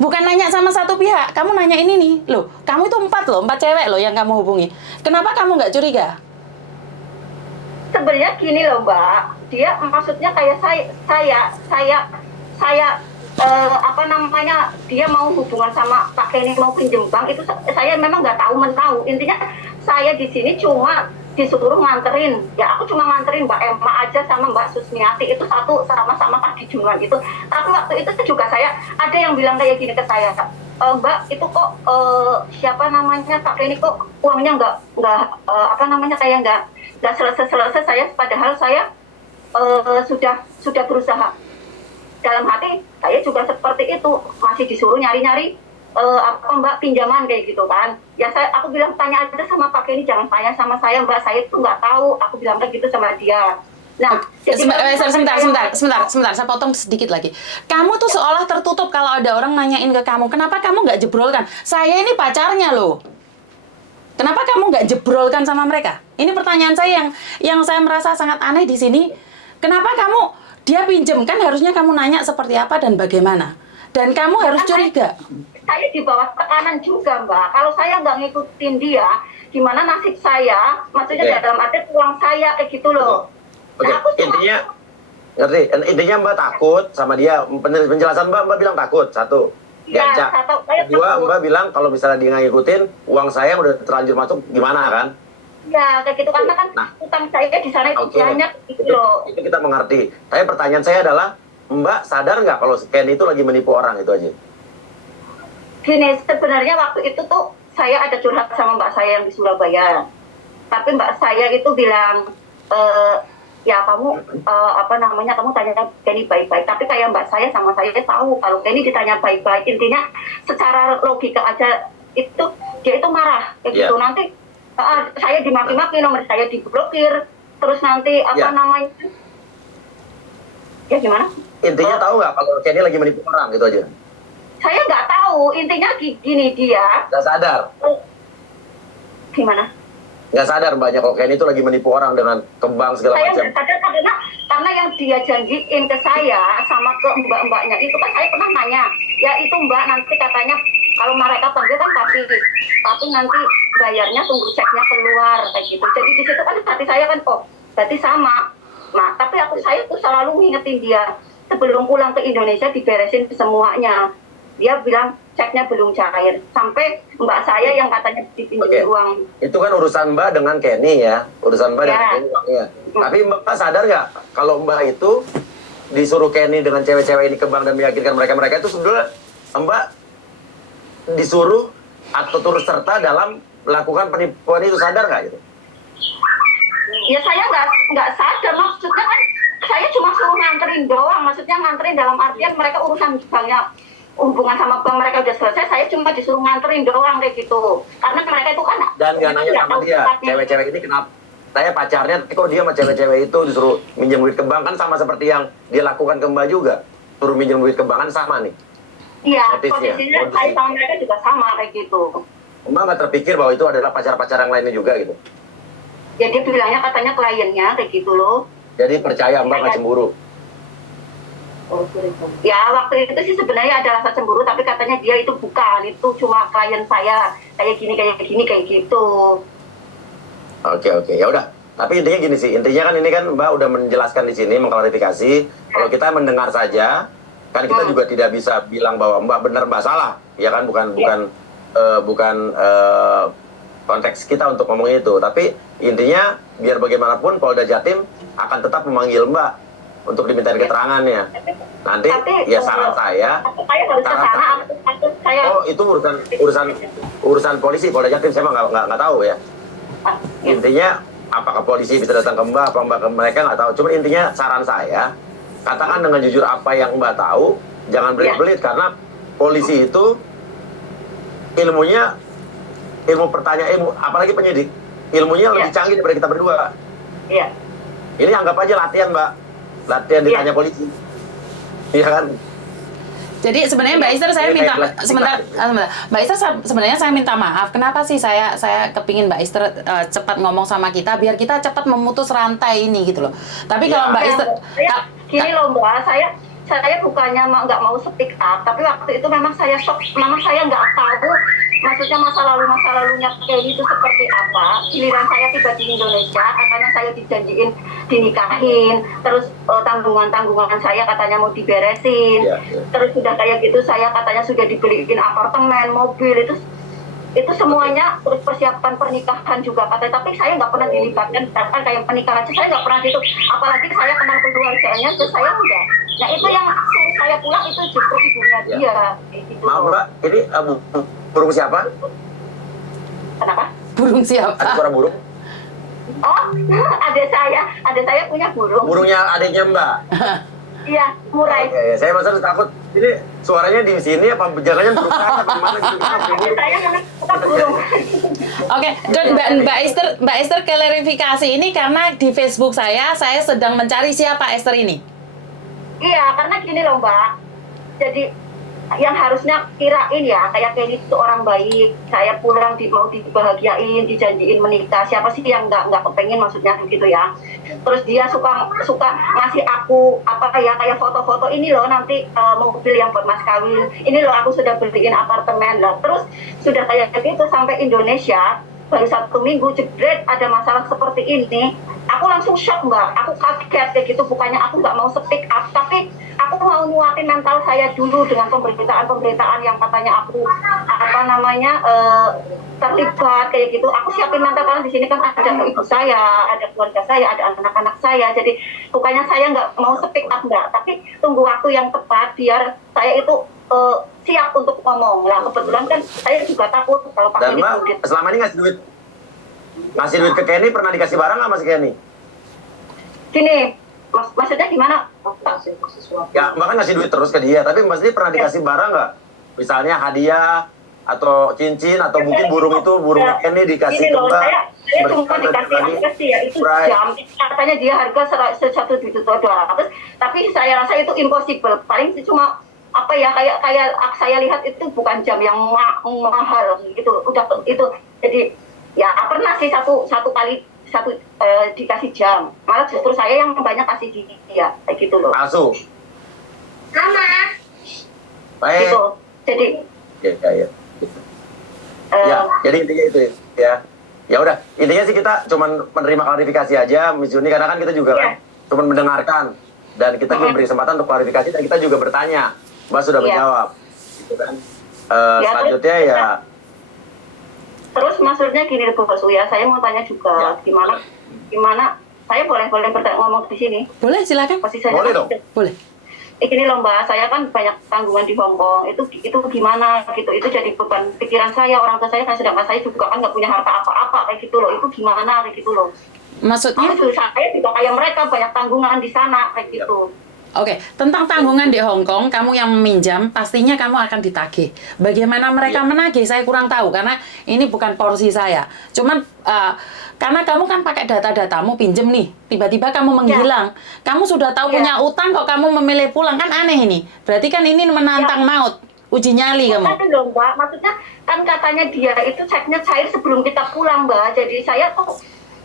bukan nanya sama satu pihak, kamu nanya ini nih. Loh, kamu itu 4 cewek loh yang kamu hubungi. Kenapa kamu nggak curiga? Sebenarnya gini loh Mbak, dia maksudnya kayak apa namanya, dia mau hubungan sama Pak Kenny, mau pinjem bank, itu saya memang nggak tahu menahu. Intinya saya di sini cuma disuruh nganterin, ya aku cuma nganterin Mbak Emma aja sama Mbak Susmiati, itu satu sama-sama pagi Jumat itu. Tapi waktu itu juga saya ada yang bilang kayak gini ke saya, Mbak itu kok siapa namanya Pak Kenny kok uangnya nggak apa namanya kayak nggak selesai saya, padahal saya sudah berusaha. Dalam hati saya juga seperti itu, masih disuruh nyari-nyari apa Mbak pinjaman kayak gitu kan. Ya aku bilang tanya aja sama Pak Kenny, jangan tanya sama saya Mbak, saya tuh nggak tahu, aku bilang kayak gitu sama dia. Nah, sebentar, saya potong sedikit lagi. Kamu tuh seolah tertutup kalau ada orang nanyain ke kamu. Kenapa kamu nggak jebrolkan? Saya ini pacarnya loh. Kenapa kamu nggak jebrolkan sama mereka? Ini pertanyaan saya yang saya merasa sangat aneh di sini. Kenapa dia pinjem? Kan harusnya kamu nanya seperti apa dan bagaimana. Dan kamu harus curiga. Saya di bawah tekanan juga Mbak. Kalau saya nggak ngikutin dia, gimana nasib saya? Maksudnya dalam arti uang saya kayak gitu loh. Oke, Nah, intinya ngerti? Intinya Mbak takut sama dia. Penjelasan Mbak bilang takut, satu. Ya, Kedua, Mbak bilang kalau misalnya dia nggak ngikutin, uang saya udah terlanjur masuk, gimana kan? Ya, kayak gitu, karena kan utang saya di sana itu banyak gitu loh. Itu kita mengerti. Tapi pertanyaan saya adalah, Mbak sadar nggak kalau Kenny itu lagi menipu orang, itu aja? Gini, sebenarnya waktu itu tuh saya ada curhat sama mbak saya yang di Surabaya. Tapi mbak saya itu bilang, ya kamu apa namanya, kamu tanya Kenny baik-baik. Tapi kayak mbak saya sama saya tahu kalau Kenny ditanya baik-baik, intinya secara logika aja itu dia itu marah kayak gitu. Nanti saya dimaki-maki, nomor saya diblokir, terus nanti apa namanya, ya gimana? Intinya tahu nggak kalau Kenny lagi menipu orang, gitu aja? Saya nggak tahu, intinya gini dia. Nggak sadar? Gimana? Nggak sadar banyak kalau Kenny itu lagi menipu orang dengan kembang segala macam. Saya nggak sadar karena yang dia janjiin ke saya sama ke mbak-mbaknya itu kan saya pernah nanya, ya itu mbak nanti katanya kalau mereka panggil kan tapi nanti bayarnya tunggu ceknya keluar kayak gitu. Jadi di situ kan hati saya kan berarti sama. Nah tapi saya tuh selalu ngingetin dia sebelum pulang ke Indonesia diberesin semuanya. Dia bilang ceknya belum cair. Sampai mbak saya yang katanya dipinjam uang. Itu kan urusan mbak dengan Kenny ya. Urusan mbak dengan Kenny uangnya. Tapi mbak sadar nggak kalau mbak itu disuruh Kenny dengan cewek-cewek ini ke bank dan meyakinkan mereka itu sebenarnya mbak disuruh atau turut serta dalam melakukan penipuan itu, sadar nggak gitu? Ya saya nggak sadar, maksudnya kan saya cuma suruh nganterin doang, maksudnya nganterin dalam artian mereka urusan banknya, hubungan sama bank mereka udah selesai, saya cuma disuruh nganterin doang kayak gitu. Karena mereka itu kan dan nggak nanya sama dia, cewek-cewek ini kenapa? Saya pacarnya, kok dia sama cewek-cewek itu disuruh minjem duit ke bank, kan sama seperti yang dia lakukan ke mbak juga, suruh minjem duit ke bank, kan sama nih. Iya, posisinya saya sama mereka juga sama kayak gitu. Mbak nggak terpikir bahwa itu adalah pacar-pacar yang lainnya juga gitu? Ya dia bilangnya katanya kliennya kayak gitu loh. Jadi percaya mbak nggak cemburu? Ya waktu itu sih sebenarnya ada rasa cemburu, tapi katanya dia itu bukan, itu cuma klien saya kayak gini kayak gitu. Oke, ya udah. Tapi intinya gini sih, intinya kan ini kan mbak udah menjelaskan di sini, mengklarifikasi. Kalau kita mendengar saja, kan kita juga tidak bisa bilang bahwa mbak benar mbak salah, ya kan? Bukan konteks kita untuk ngomong itu. Tapi intinya biar bagaimanapun Polda Jatim akan tetap memanggil mbak untuk diminta keterangannya. Nanti ya saran saya itu urusan polisi Polda Jatim, saya mah nggak tahu ya. Intinya apakah polisi bisa datang ke mbak, apa mbak ke mereka nggak tahu. Cuma intinya saran saya, katakan dengan jujur apa yang mbak tahu, jangan belit-belit, karena polisi itu apalagi penyidik, ilmunya lebih canggih daripada kita berdua. Iya. Ini anggap aja latihan mbak, latihan ditanya polisi, iya kan? Jadi sebenarnya Mbak Esther saya minta sebentar. Mbak Esther sebenarnya saya minta maaf. Kenapa sih saya kepingin Mbak Esther cepat ngomong sama kita biar kita cepat memutus rantai ini gitu loh. Tapi kalau Mbak Esther gini loh Mbak, saya bukannya nggak mau speak up, tapi waktu itu memang saya shock, memang saya nggak tahu maksudnya masa lalunya Kenny itu seperti apa. Giliran saya tiba di Indonesia, katanya saya dijanjiin dinikahin, terus tanggungan saya katanya mau diberesin, terus sudah kayak gitu saya katanya sudah dibeliin apartemen, mobil, itu semuanya, terus persiapan pernikahan juga katanya, tapi saya nggak pernah dilibatkan, kan kayak pernikahan saya nggak pernah gitu, apalagi saya kenal keluarganya, terus saya enggak. Nah itu yang suruh saya pulang itu justru ibunya dia. Gitu. Maaf Mbak, ini burung siapa? Kenapa? Burung siapa? Ada suara burung? Oh, ada saya punya burung. Burungnya adiknya Mbak? Iya, Murai. Oke, saya masalah takut, ini suaranya di sini apa jangan burung saya apa gimana gitu. Saya memang suka burung. Oke, dan Mbak Esther klarifikasi ini karena di Facebook saya sedang mencari siapa Esther ini. Iya, karena gini loh Mbak. Jadi yang harusnya kirain ya kayak Kenny itu orang baik, saya pulang mau dibahagiain, dijanjiin menikah, siapa sih yang nggak kepengen maksudnya gitu ya. Terus dia suka ngasih aku apa kayak foto-foto ini loh nanti mobil yang buat mas kawin, ini loh aku sudah beliin apartemen lah. Terus sudah kayak gitu sampai Indonesia baru 1 minggu jebret ada masalah seperti ini, aku langsung shock Mbak, aku kaget kayak gitu. Bukannya aku nggak mau speak up, tapi aku mau nguatin mental saya dulu dengan pemberitaan yang katanya aku terlibat kayak gitu. Aku siapin mental karena di sini kan ada ibu saya, ada keluarga saya, ada anak-anak saya. Jadi bukannya saya nggak mau speak up Mbak, tapi tunggu waktu yang tepat biar saya itu siap untuk ngomong lah. Kebetulan kan saya juga takut kalau pakai Mbak, selama ini ngasih duit ke Kenny, pernah dikasih barang nggak Mas Kenny? Gini, maksudnya gimana? Ya, Mbak kan ngasih duit terus ke dia, tapi Mas dia pernah dikasih barang nggak? Misalnya hadiah atau cincin atau mungkin burung Kenny dikasih ke Mbak? Saya cuma dikasih ya itu jam, katanya dia harga 1.200.000, tapi saya rasa itu impossible. Paling cuma apa ya kayak saya lihat itu bukan jam yang mahal gitu, udah itu. Jadi ya pernah sih satu kali dikasih jam, malah justru saya yang banyak kasih dia kayak gitu loh. Asuh. Sama. Baik. Gitu. Jadi. Jadi intinya itu ya. Ya udah, intinya sih kita cuman menerima klarifikasi aja, Miss Juni, karena kan kita juga kan cuman mendengarkan dan kita juga beri kesempatan untuk klarifikasi dan kita juga bertanya. Mbak sudah menjawab, gitu kan. Selanjutnya ya. Terus maksudnya gini Bos Uya, saya mau tanya juga gimana saya boleh ngomong di sini? Boleh, silakan. Boleh dong. Boleh. Gini loh Mbak, saya kan banyak tanggungan di Hong Kong. Itu gimana gitu? Itu jadi beban pikiran saya. Orang tua saya kan sedangkan saya juga kan nggak punya harta apa-apa kayak gitu loh. Itu gimana kayak gitu loh? Maksudnya? Saya juga kayak mereka banyak tanggungan di sana kayak gitu. Oke, tentang tanggungan di Hong Kong, kamu yang meminjam, pastinya kamu akan ditagih. Bagaimana mereka menagih, saya kurang tahu, karena ini bukan porsi saya. Cuman, karena kamu kan pakai data-datamu, pinjem nih, tiba-tiba kamu menghilang. Kamu sudah tahu punya utang, kok kamu memilih pulang, kan aneh ini. Berarti kan ini menantang maut, uji nyali kamu. Kan dong Mbak, maksudnya kan katanya dia itu ceknya cair sebelum kita pulang Mbak. Jadi saya tuh,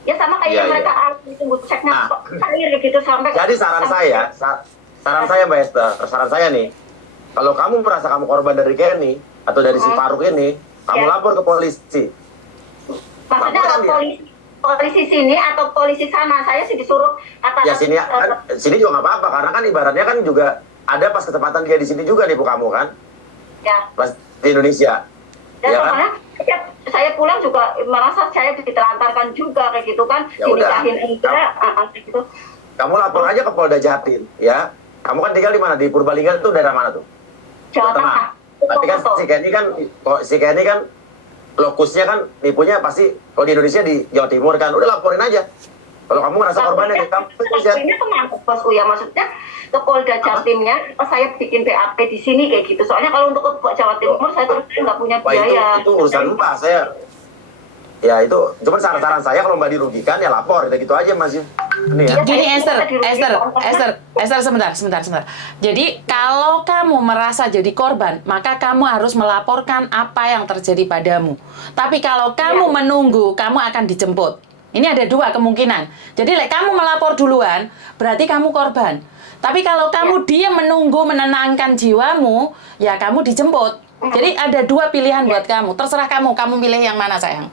ya sama kayak mereka tunggu ceknya cair gitu sampai. Jadi saran saya Mbak Esther, saran saya nih, kalau kamu merasa kamu korban dari Kenny atau dari si Faruk ini, kamu lapor ke polisi. Maksudnya polisi sini atau polisi sana? Saya sih disuruh kata. Ya sini juga nggak apa-apa, karena kan ibaratnya kan juga ada pas ketepatan dia di sini juga nih bu kamu kan? Ya. Pas di Indonesia. Ya kan? Saya pulang juga merasa saya ditelantarkan juga kayak gitu kan, dinikahin enggak, gitu. Kamu lapor aja ke Polda Jatim, ya. Kamu kan tinggal di mana? Di Purbalingga itu daerah mana tuh? Jawa Tengah. Tapi kan si Kenny kan lokusnya kan nipunya pasti kalau di Indonesia di Jawa Timur kan. Udah laporin aja. Kalau kamu ngerasa korbannya kamu ya. Ini kemana Bos Uya, maksudnya ke Polda Jatimnya saya bikin BAP di sini kayak gitu. Soalnya kalau untuk ke Jawa Timur saya terus nggak punya biaya. Itu urusan Mbak, saya. Ya itu, cuma saran saya kalau Mbak dirugikan ya lapor, gitu aja Mas. Ini ya. Iya. Gini Saya Esther, sebentar. Jadi kalau kamu merasa jadi korban, maka kamu harus melaporkan apa yang terjadi padamu. Tapi kalau kamu menunggu, kamu akan dijemput. Ini ada dua kemungkinan. Jadi kamu melapor duluan, berarti kamu korban. Tapi kalau kamu diam menunggu, menenangkan jiwamu, ya kamu dijemput. Jadi ada dua pilihan buat kamu. Terserah kamu pilih yang mana sayang.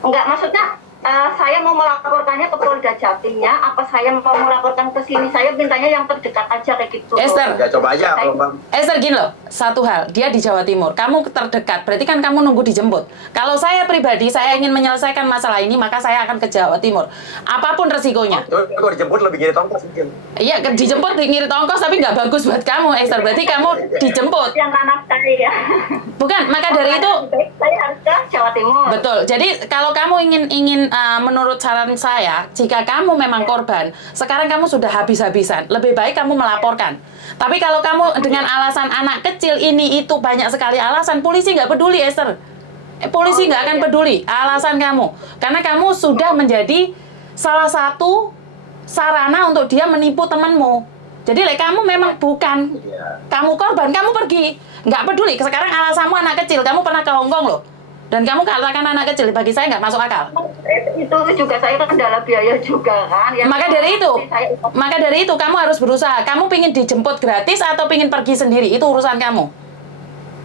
Enggak, maksudnya saya mau melaporkannya ke Polda Jatimnya, apa saya mau melaporkan ke sini? Saya mintanya yang terdekat aja kayak gitu. Esther. Ya coba aja kalau Bang. Esther gini loh, satu hal, dia di Jawa Timur, kamu terdekat, berarti kan kamu nunggu dijemput. Kalau saya pribadi, saya ingin menyelesaikan masalah ini, maka saya akan ke Jawa Timur. Apapun resikonya. Kalau dijemput lebih ngirit ongkos mungkin. Iya, dijemput ngirit ongkos, tapi nggak bagus buat kamu, Esther. Berarti kamu dijemput. Yang anak saya. Bukan, maka dari itu... Saya harus ke Jawa Timur. Betul. Jadi kalau kamu ingin menurut saran saya, jika kamu memang korban, sekarang kamu sudah habis-habisan. Lebih baik kamu melaporkan. Tapi kalau kamu dengan alasan anak kecil ini itu banyak sekali alasan, polisi nggak peduli, Esther. Polisi nggak akan peduli alasan kamu, karena kamu sudah menjadi salah satu sarana untuk dia menipu temanmu. Jadi kamu memang bukan kamu korban, kamu pergi. Nggak peduli. Sekarang alasanmu anak kecil, kamu pernah ke Hong Kong loh. Dan kamu katakan anak kecil, bagi saya nggak masuk akal. Itu juga saya kendala biaya juga kan. Ya, Maka dari itu kamu harus berusaha. Kamu pingin dijemput gratis atau pingin pergi sendiri, itu urusan kamu.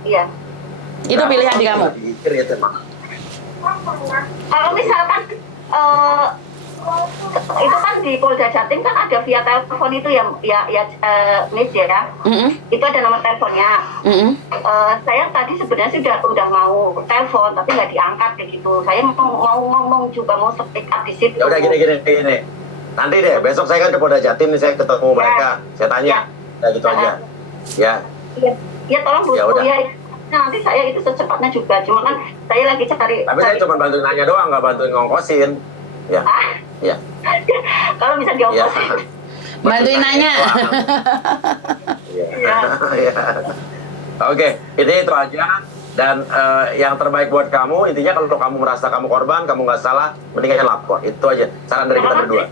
Iya. Itu pilihan di kamu. Kalau misalkan itu kan di Polda Jatim kan ada via telepon itu ya Miss ya. Itu ada nomor teleponnya. Saya tadi sebenarnya udah mau telepon tapi nggak diangkat kayak gitu. Saya mau juga mau speak up di situ. Ya udah gini. Nanti deh besok saya kan ke Polda Jatim nih, saya ketemu mereka, saya tanya. Ya gitu aja. Ya. Iya tolong Bu. Ya udah. Nanti saya itu secepatnya juga. Cuma kan saya lagi cari. Tapi saya cuma bantuin nanya doang, nggak bantuin ngongkosin. Ya. Ya. Kalau bisa diongkosin. Ya. Bantuin nanya. Ya. Oke, itu aja. Dan yang terbaik buat kamu, intinya kalau kamu merasa kamu korban, kamu nggak salah, mendingan lapor. Itu aja saran dari kita berdua.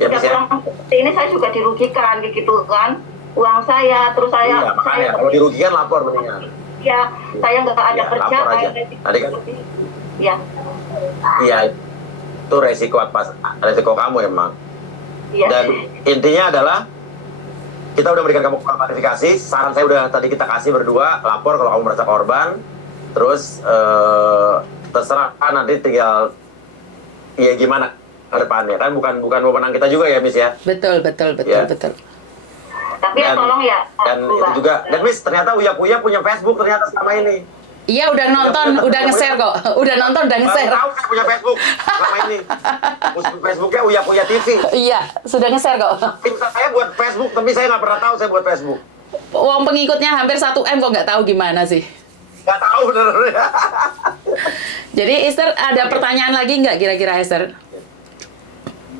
Ya, bisa. Ini saya juga dirugikan gitu kan. Uang saya, terus saya. Iya, makanya kalau dirugikan lapor mendingan. Ya, saya nggak ada kerja. Lapor aja. Tadi kan. Ya. Iya. Itu resiko kamu emang. Iya. Dan intinya adalah kita udah berikan kamu klarifikasi. Saran saya udah tadi kita kasih berdua, lapor kalau kamu merasa korban. Terus terserah nanti tinggal ya gimana ke depannya kan, bukan wewenang kita juga ya Miss ya. Betul. Tapi ya tolong ya. Dan itu juga. Dan Miss ternyata Uya punya Facebook ternyata selama ini. Iya, udah nonton, udah nge-share kok. Udah nonton, udah nge-share. Tahu saya punya Facebook selama ini. Facebooknya Uya TV. Iya, sudah nge-share kok. Tim saya buat Facebook, tapi saya nggak pernah tahu saya buat Facebook. Uang pengikutnya hampir 1M kok nggak tahu gimana sih. Nggak tahu bener. Jadi Esther, ada pertanyaan lagi nggak kira-kira Esther?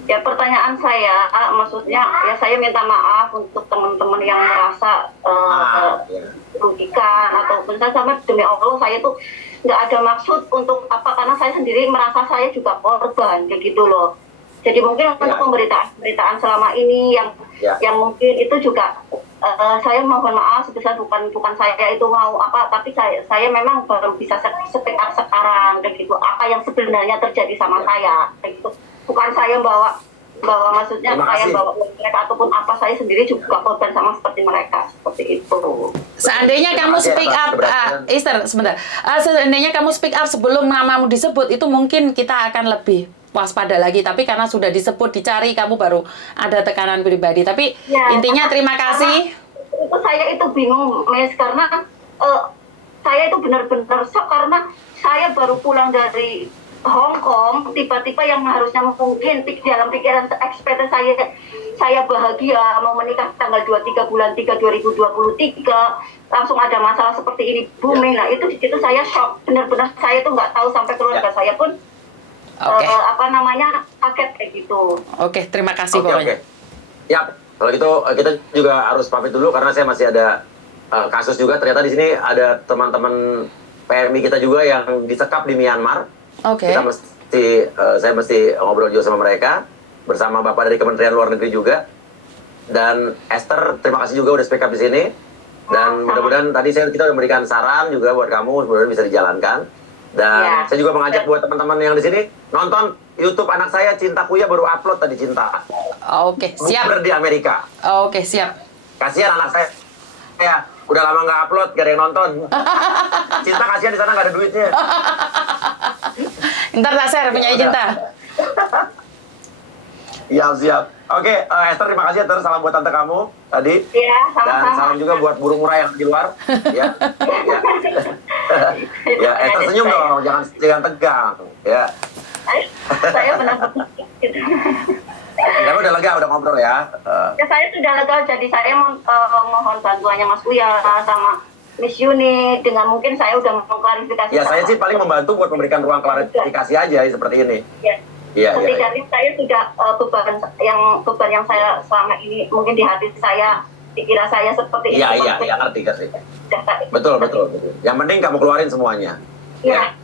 Ya pertanyaan saya, maksudnya ya saya minta maaf untuk teman-teman yang merasa dirugikan ataupun saya sama demi Allah saya tuh nggak ada maksud untuk apa, karena saya sendiri merasa saya juga korban kayak gitu loh. Jadi mungkin untuk pemberitaan selama ini yang mungkin itu juga saya mohon maaf sebesar bukan saya itu mau apa, tapi saya memang baru bisa speak up sekarang kayak gitu, apa yang sebenarnya terjadi sama saya kayak gitu. Bukan saya bawa maksudnya saya bawa mereka ataupun apa, saya sendiri juga korban sama seperti mereka, seperti itu. Seandainya kamu speak up, Esther, sebentar. Seandainya kamu speak up sebelum namamu disebut, itu mungkin kita akan lebih waspada lagi. Tapi karena sudah disebut, dicari, kamu baru ada tekanan pribadi. Tapi ya, intinya terima kasih. Itu saya itu bingung, Miss, karena saya itu benar-benar shock karena saya baru pulang dari Hong Kong, tiba-tiba yang harusnya mungkin dalam pikiran ekspektasi saya bahagia mau menikah tanggal 23 bulan 3 2023 langsung ada masalah seperti ini booming. Nah itu saya shock, benar-benar saya tuh nggak tahu, sampai keluarga saya pun kaget kayak gitu. Oke, terima kasih pokoknya. Ya, kalau gitu kita juga harus pamit dulu karena saya masih ada kasus juga. Ternyata di sini ada teman-teman PMI kita juga yang disekap di Myanmar. Oke. Saya mesti ngobrol juga sama mereka. bersama Bapak dari Kementerian Luar Negeri juga. Dan Esther, terima kasih juga udah speak up di sini. Dan mudah-mudahan tadi kita udah memberikan saran juga buat kamu, mudah-mudahan bisa dijalankan. Dan saya juga mengajak buat teman-teman yang di sini nonton YouTube anak saya Cinta Kuya baru upload tadi Cinta. Oke, siap. Di Amerika. Oke, siap. Kasihan anak saya. Ya, udah lama nggak upload, gak ada yang nonton. Cinta kasihan di sana nggak ada duitnya. Ntar tak share punya Cinta. Iya, siap. Oke, Esther terima kasih Esther, salam buat tante kamu tadi. Iya, sama-sama. Dan salam juga buat burung murai yang di luar. Ya. Ya, Esther senyum dong, jangan tegang. Ya. Saya benar. Ya, udah lega, udah ngobrol ya. Ya saya sudah lega, jadi saya mohon bantuannya Mas Buya sama Miss Yuni dengan mungkin saya udah mengklarifikasi. Ya, saya sih paling membantu buat memberikan ruang klarifikasi aja seperti ini. Ya. Iya, Setidaknya saya sudah beban yang saya selama ini mungkin di hati saya, pikiran saya seperti itu. Iya, ngerti. Betul. Yang penting kamu keluarin semuanya. Iya.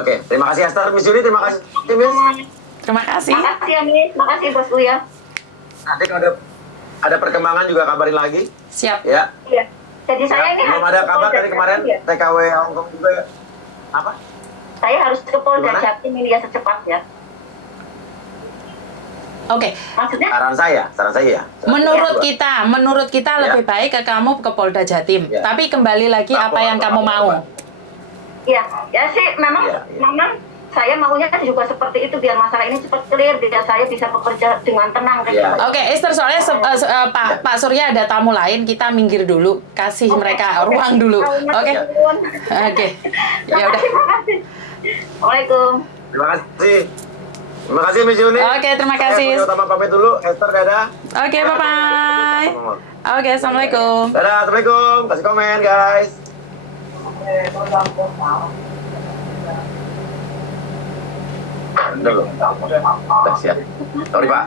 Oke, terima kasih Esther, Miss Yuni, terima kasih Miss. Terima kasih. Makasih ya Miss, makasih Bos Buya. Nanti kalau ada perkembangan juga kabarin lagi. Siap. Ya. Iya. Jadi saya ini belum ada kabar dari kemarin TKW Hongkong juga ya? Apa? Saya harus ke Polda Gimana? Jatim ini ya secepatnya. Oke. Maksudnya Saran saya ya. Menurut kita lebih baik ke kamu ke Polda Jatim. Ya. Tapi kembali lagi apa yang kamu mau. ya sih memang saya maunya juga seperti itu biar masalah ini cepat clear, biar saya bisa bekerja dengan tenang. Oke, Esther, soalnya Pak Surya ada tamu lain, kita minggir dulu, kasih mereka ruang dulu. Oke. Ya udah. Waalaikumsalam. Terima kasih. Terima kasih Miss Yuni. Oke, terima kasih. Saya utama pamit dulu. Esther, dadah. Oke, bye-bye. Oke, assalamualaikum. Dadah, assalamualaikum. Kasih komen guys. Dulu. Udah siap. Sorry Pak.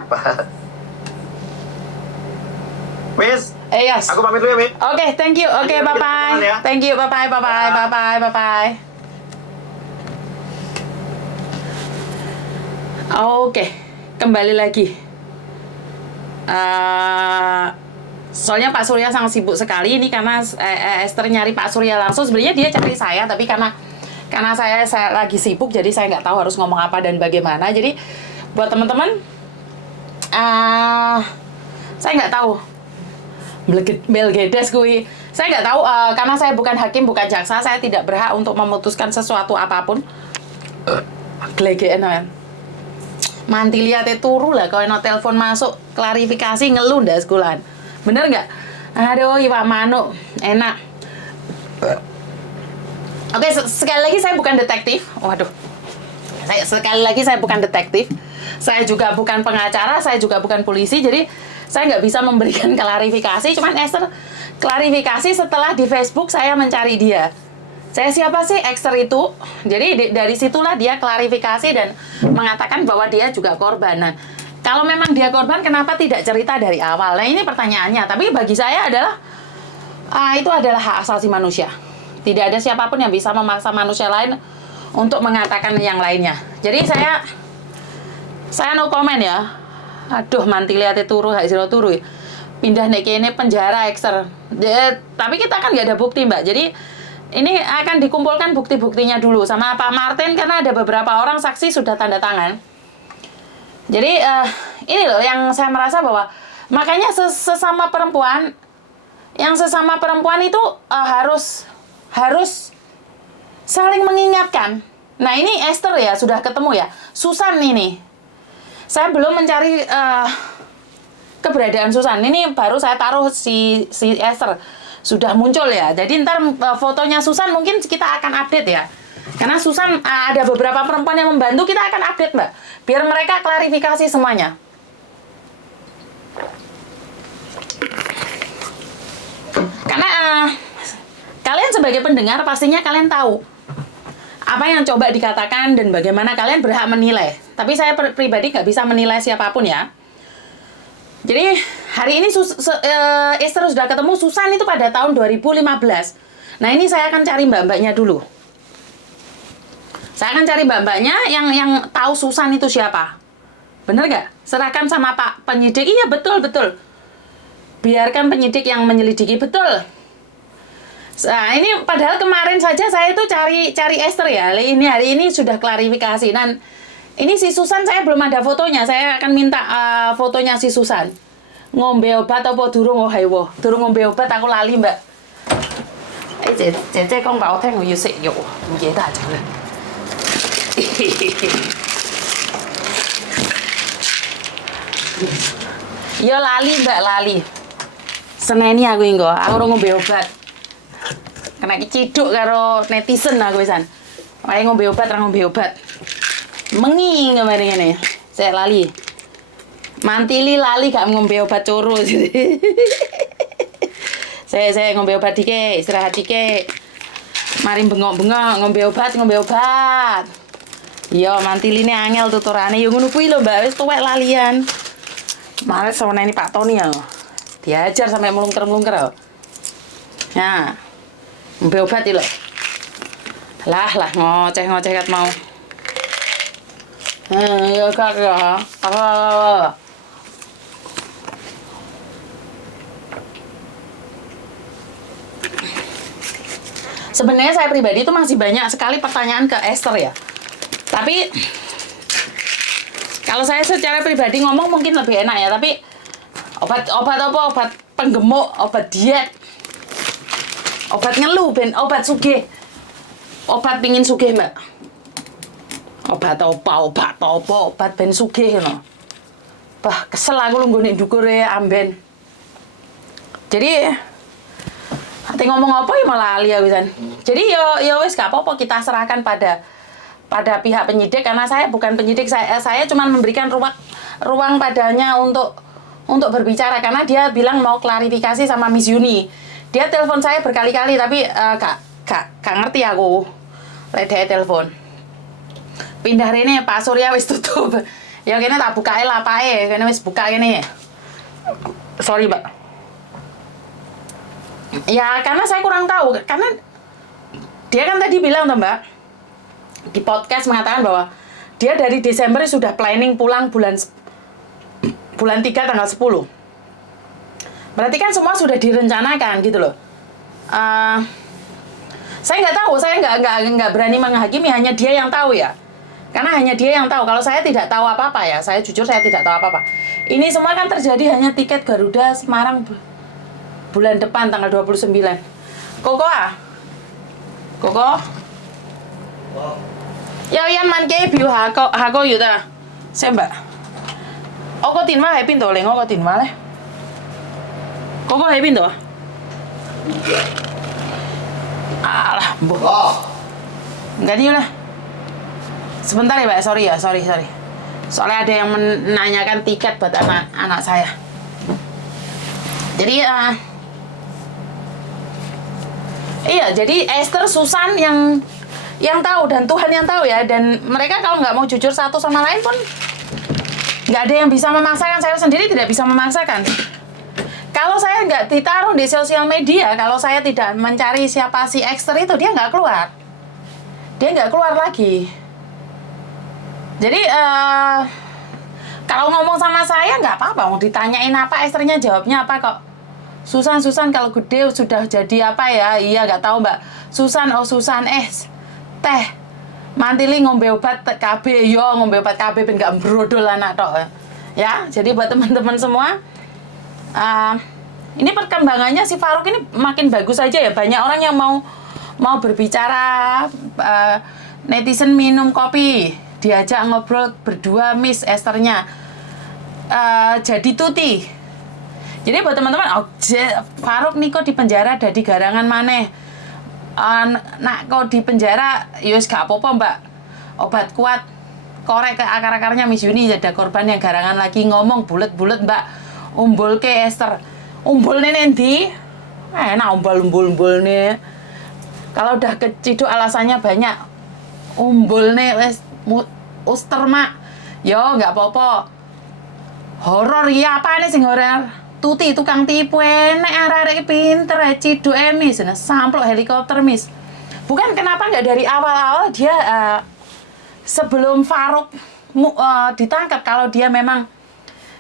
Miss, Yes. aku pamit dulu ya, Miss. Oke, thank you. Oke, Ayo, kita bye-bye. temenan ya. Thank you, bye-bye. Oke, kembali lagi. Soalnya Pak Surya sangat sibuk sekali ini karena Esther nyari Pak Surya langsung. Sebenarnya dia cari saya, tapi karena saya lagi sibuk, jadi saya nggak tahu harus ngomong apa dan bagaimana. Jadi buat teman-teman, saya nggak tahu. Belgedes kui. Saya nggak tahu karena saya bukan hakim, bukan jaksa, saya tidak berhak untuk memutuskan sesuatu apapun. Glegeen kan. Manti liate turu lah kalau no telepon masuk klarifikasi ngeluh ndak sekulan. Bener nggak? Aduh, Iwak Manuk enak. Oke, sekali lagi saya bukan detektif. Waduh. Sekali lagi saya bukan detektif. Saya juga bukan pengacara, saya juga bukan polisi. Jadi saya nggak bisa memberikan klarifikasi. Cuman Esther klarifikasi setelah di Facebook saya mencari dia. Saya siapa sih Esther itu? Jadi dari situlah dia klarifikasi dan mengatakan bahwa dia juga korban. Nah, kalau memang dia korban, kenapa tidak cerita dari awal? Nah, ini pertanyaannya. Tapi bagi saya adalah itu adalah hak asasi manusia. Tidak ada siapapun yang bisa memaksa manusia lain untuk mengatakan yang lainnya. Jadi saya no comment ya. Aduh, manti lihat turu, hak siro turu. Pindah nek kene penjara Esther. Tapi kita kan nggak ada bukti, Mbak. Jadi ini akan dikumpulkan bukti-buktinya dulu sama Pak Martin karena ada beberapa orang saksi sudah tanda tangan. Jadi ini loh yang saya merasa bahwa makanya sesama perempuan itu harus saling mengingatkan. Nah ini Esther ya sudah ketemu ya. Susan ini, saya belum mencari keberadaan Susan. Ini baru saya taruh si Esther sudah muncul ya. Jadi ntar fotonya Susan mungkin kita akan update ya. Karena Susan ada beberapa perempuan yang membantu, kita akan update Mbak. Biar mereka klarifikasi semuanya. Karena kalian sebagai pendengar pastinya kalian tahu apa yang coba dikatakan dan bagaimana kalian berhak menilai. Tapi saya pribadi nggak bisa menilai siapapun ya. Jadi hari ini Esther sudah ketemu Susan itu pada tahun 2015. Nah ini saya akan cari mbak-mbaknya dulu. Saya akan cari mbak-mbaknya yang tahu Susan itu siapa. Bener nggak? Serahkan sama Pak penyidik. Iya betul. Biarkan penyidik yang menyelidiki, betul. Nah ini padahal kemarin saja saya itu cari Esther ya. Hari ini sudah klarifikasi. Dan ini si Susan saya belum ada fotonya. Saya akan minta fotonya si Susan. Ngombe obat apa durung haiwo? Durung ngombe obat aku lali mbak. 姐姐講俾我聽，我要食肉，唔記得咗啦。Ya lali mbak lali. Seneni aku inggo, aku ora ngombe obat. Kena keciduk karo netizen aku pisan. Wae ngombe obat ora ngombe obat. Mengi kemarin ngene. Saya lali. Mantili lali gak ngombe obat coro. Saya ngombe obat dike, istirahat dike. Mari bengok-bengok ngombe obat. Iya, mantiline angel tuturane yo ngono kuwi lho Mbak, wis tuwek lalian. Males sama ini Pak Tony ya. Diajar sampai melungker-melungker ya. Nah. Ngombe obat iki lho. Lah ngoceh-ngoceh kat mau. Ya kak ya. Apa. Sebenarnya saya pribadi itu masih banyak sekali pertanyaan ke Esther ya. Tapi kalau saya secara pribadi ngomong mungkin lebih enak ya. Tapi obat apa? Obat penggemuk, obat diet, obat ngeluh, ben obat sugih, obat pingin sugih mbak. Obat ben sugih no. Bah kesel aku lu nggone ndukure amben. Jadi nanti ngomong apa ya malah lali ya wisan. Jadi ya wis gak apa-apa kita serahkan pada pihak penyidik karena saya bukan penyidik, saya cuma memberikan ruang padanya untuk berbicara karena dia bilang mau klarifikasi sama Miss Yuni. Dia telepon saya berkali-kali tapi gak ngerti aku. Rede telepon. Pindah rene Pak Surya wis tutup. Ya kene tak bukae lapake, kene wis buka kene. Sorry, Mbak. Ya karena saya kurang tahu karena dia kan tadi bilang tuh Mbak di podcast mengatakan bahwa dia dari Desember sudah planning pulang bulan 3 tanggal 10. Berarti kan semua sudah direncanakan gitu loh. Saya nggak tahu, saya nggak berani menghakimi, hanya dia yang tahu ya. Karena hanya dia yang tahu. Kalau saya tidak tahu apa-apa ya, saya jujur saya tidak tahu apa-apa. Ini semua kan terjadi hanya tiket Garuda Semarang bulan depan tanggal 29. Koko? Ya yan man ke biểu hạ個月啊，xem bà. Ô có tiền vào喺邊度嚟？我個電話咧，嗰個喺邊度啊？Alah, enggak dia lah. Sebentar ya Mbak, sorry. Soalnya ada yang menanyakan tiket buat anak saya. Jadi iya, jadi Esther, Susan yang tahu dan Tuhan yang tahu ya. Dan mereka kalau nggak mau jujur satu sama lain pun nggak ada yang bisa memaksakan. Saya sendiri tidak bisa memaksakan. Kalau saya nggak ditaruh di sosial media, kalau saya tidak mencari siapa si Esther itu, dia nggak keluar. Dia nggak keluar lagi. Jadi kalau ngomong sama saya nggak apa-apa. Mau ditanyain apa, Esthernya jawabnya apa kok. Susan kalau gede sudah jadi apa ya? Iya nggak tahu Mbak. Susan teh mantili ngombe obat KB yo ngombe obat KB ben gak brodol anak tok ya. Jadi buat teman-teman semua ini perkembangannya si Farouk ini makin bagus aja ya. Banyak orang yang mau berbicara, netizen minum kopi, diajak ngobrol berdua Miss Esthernya jadi tuti. Jadi buat teman-teman, Farouk nih kok di penjara ada di garangan maneh. Nak kok di penjara, yus gak apa-apa Mbak. Obat kuat, korek ke akar-akarnya Miss Yuni. Ada korban yang garangan lagi ngomong bulet-bulet Mbak. Umbul ke Esther. Umbul nih nanti. Enak umbul nih. Kalau udah keciduk alasannya banyak. Umbul nih, uster mak. Yo gak apa-apa. Horor ya apa nih sing horor? Tuti tukang tipu enek arek pinter ciduk Miss samplok helikopter Miss. Bukan kenapa nggak dari awal-awal dia sebelum Farouk ditangkap kalau dia memang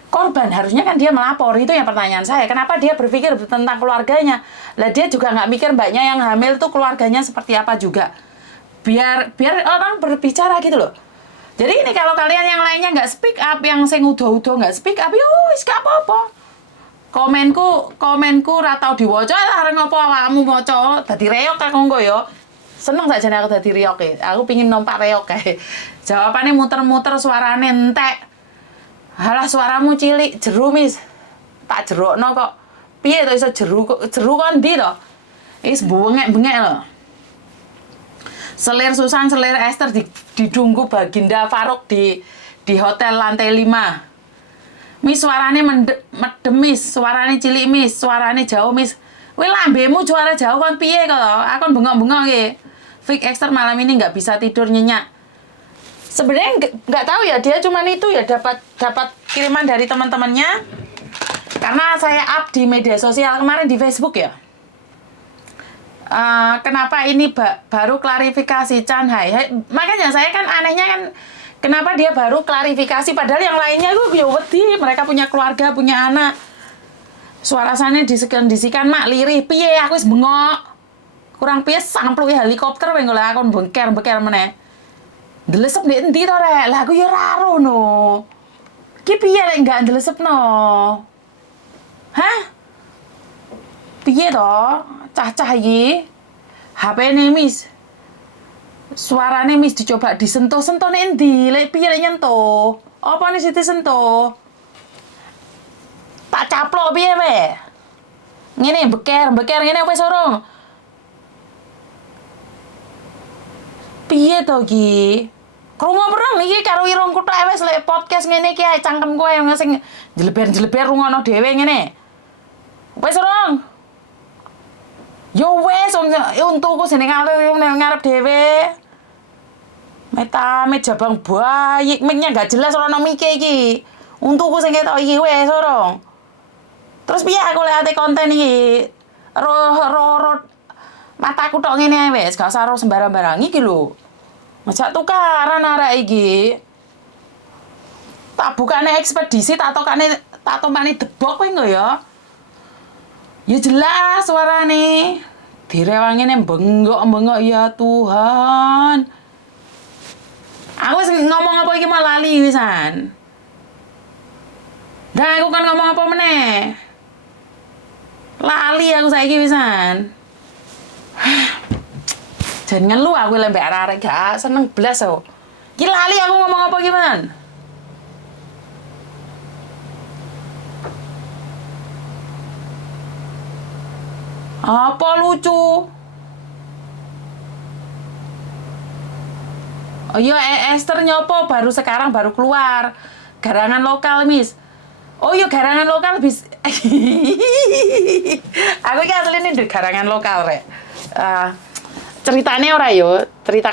korban, harusnya kan dia melapor. Itu yang pertanyaan saya, kenapa dia berpikir tentang keluarganya? Lah dia juga nggak mikir mbaknya yang hamil tuh keluarganya seperti apa juga. Biar orang berbicara gitu loh. Jadi ini kalau kalian yang lainnya nggak speak up, yang sing udo-udo nggak speak up, yo wis gak apa-apa. Komenku ra tau diwaca, arep ngopo awakmu maca dadi reok aku engko yo. Seneng sakjane aku dadi reok e. Aku pengin numpak reok kae. Jawabane muter-muter suarane entek. Halah suaramu cilik, jeru mis. Tak jerokno kok. Piye to iso jeru kon ndi to? Wis bengek-bengek lho. Selir Susan, selir Esther didunggu Baginda Faruk di hotel lantai 5. Mis suarane medem mis, suarane cilik mis, suarane jauh mis. Kowe lambemu suara jauh kon piye kok? Aku bengok-bengok iki. Fik Esther malam ini nggak bisa tidur nyenyak. Sebenarnya nggak tahu ya, dia cuman itu ya dapat kiriman dari teman-temannya. Karena saya up di media sosial kemarin di Facebook ya. Kenapa ini baru klarifikasi Chan Hai? Makanya saya kan anehnya kan kenapa dia baru klarifikasi padahal yang lainnya itu ya wedi, mereka punya keluarga, punya anak. Suaranya disikan mak lirih piye aku wis bengok. Kurang piye sampluke helikopter wae golek akon bengker meneh. Ndelesep ndek endi to rek? Lah aku ya ora rono. Ki piye lek enggak ndelesepno? Hah? Piye to? Cah-cah iki HP-ne mis. Suarane mis dicoba disentuh-sentuh nek endi? Lek piye lek nyentuh? Apa nih siti sentuh? Tak caplok piye wae? Ngene beker ngene wis sorong. Piye to iki? Krungu perang iki karo irungku tok wis lek podcast ngene iki ae cangkemku ae sing jeleber-jeleber rungono dhewe ngene. Wis sorong. Yo wes, untukku sini ngarep dhewe. Meta jabang bayi, mic-nya gak jelas ora ono mic-e iki. Untukku sing ketok iki wes sorong. Terus piye aku lihat konten iki? Roh mataku tok ngene wes, gak usah roh sembarang-barang iki lho. Majak tukaran arek iki. Tak bukane ekspedisi, tak tokane debok kowe engko ya. Ya jelas suarane. Direwangine bengok-bengok ya Tuhan. Aku wis ngomong apa iki malah lali wisan. Dah aku kan ngomong apa meneh? Lali aku saiki wisan. Jangan lu aku lembek arek gak seneng blas aku. Ki lali aku ngomong apa gimana? Apa lucu? Oh iya, Esther nyopo baru sekarang baru keluar. Garangan lokal, Miss. Oh iya, garangan lokal bis. Aku iki asline ndek garangan lokal rek. Ceritanya ora yo, cerita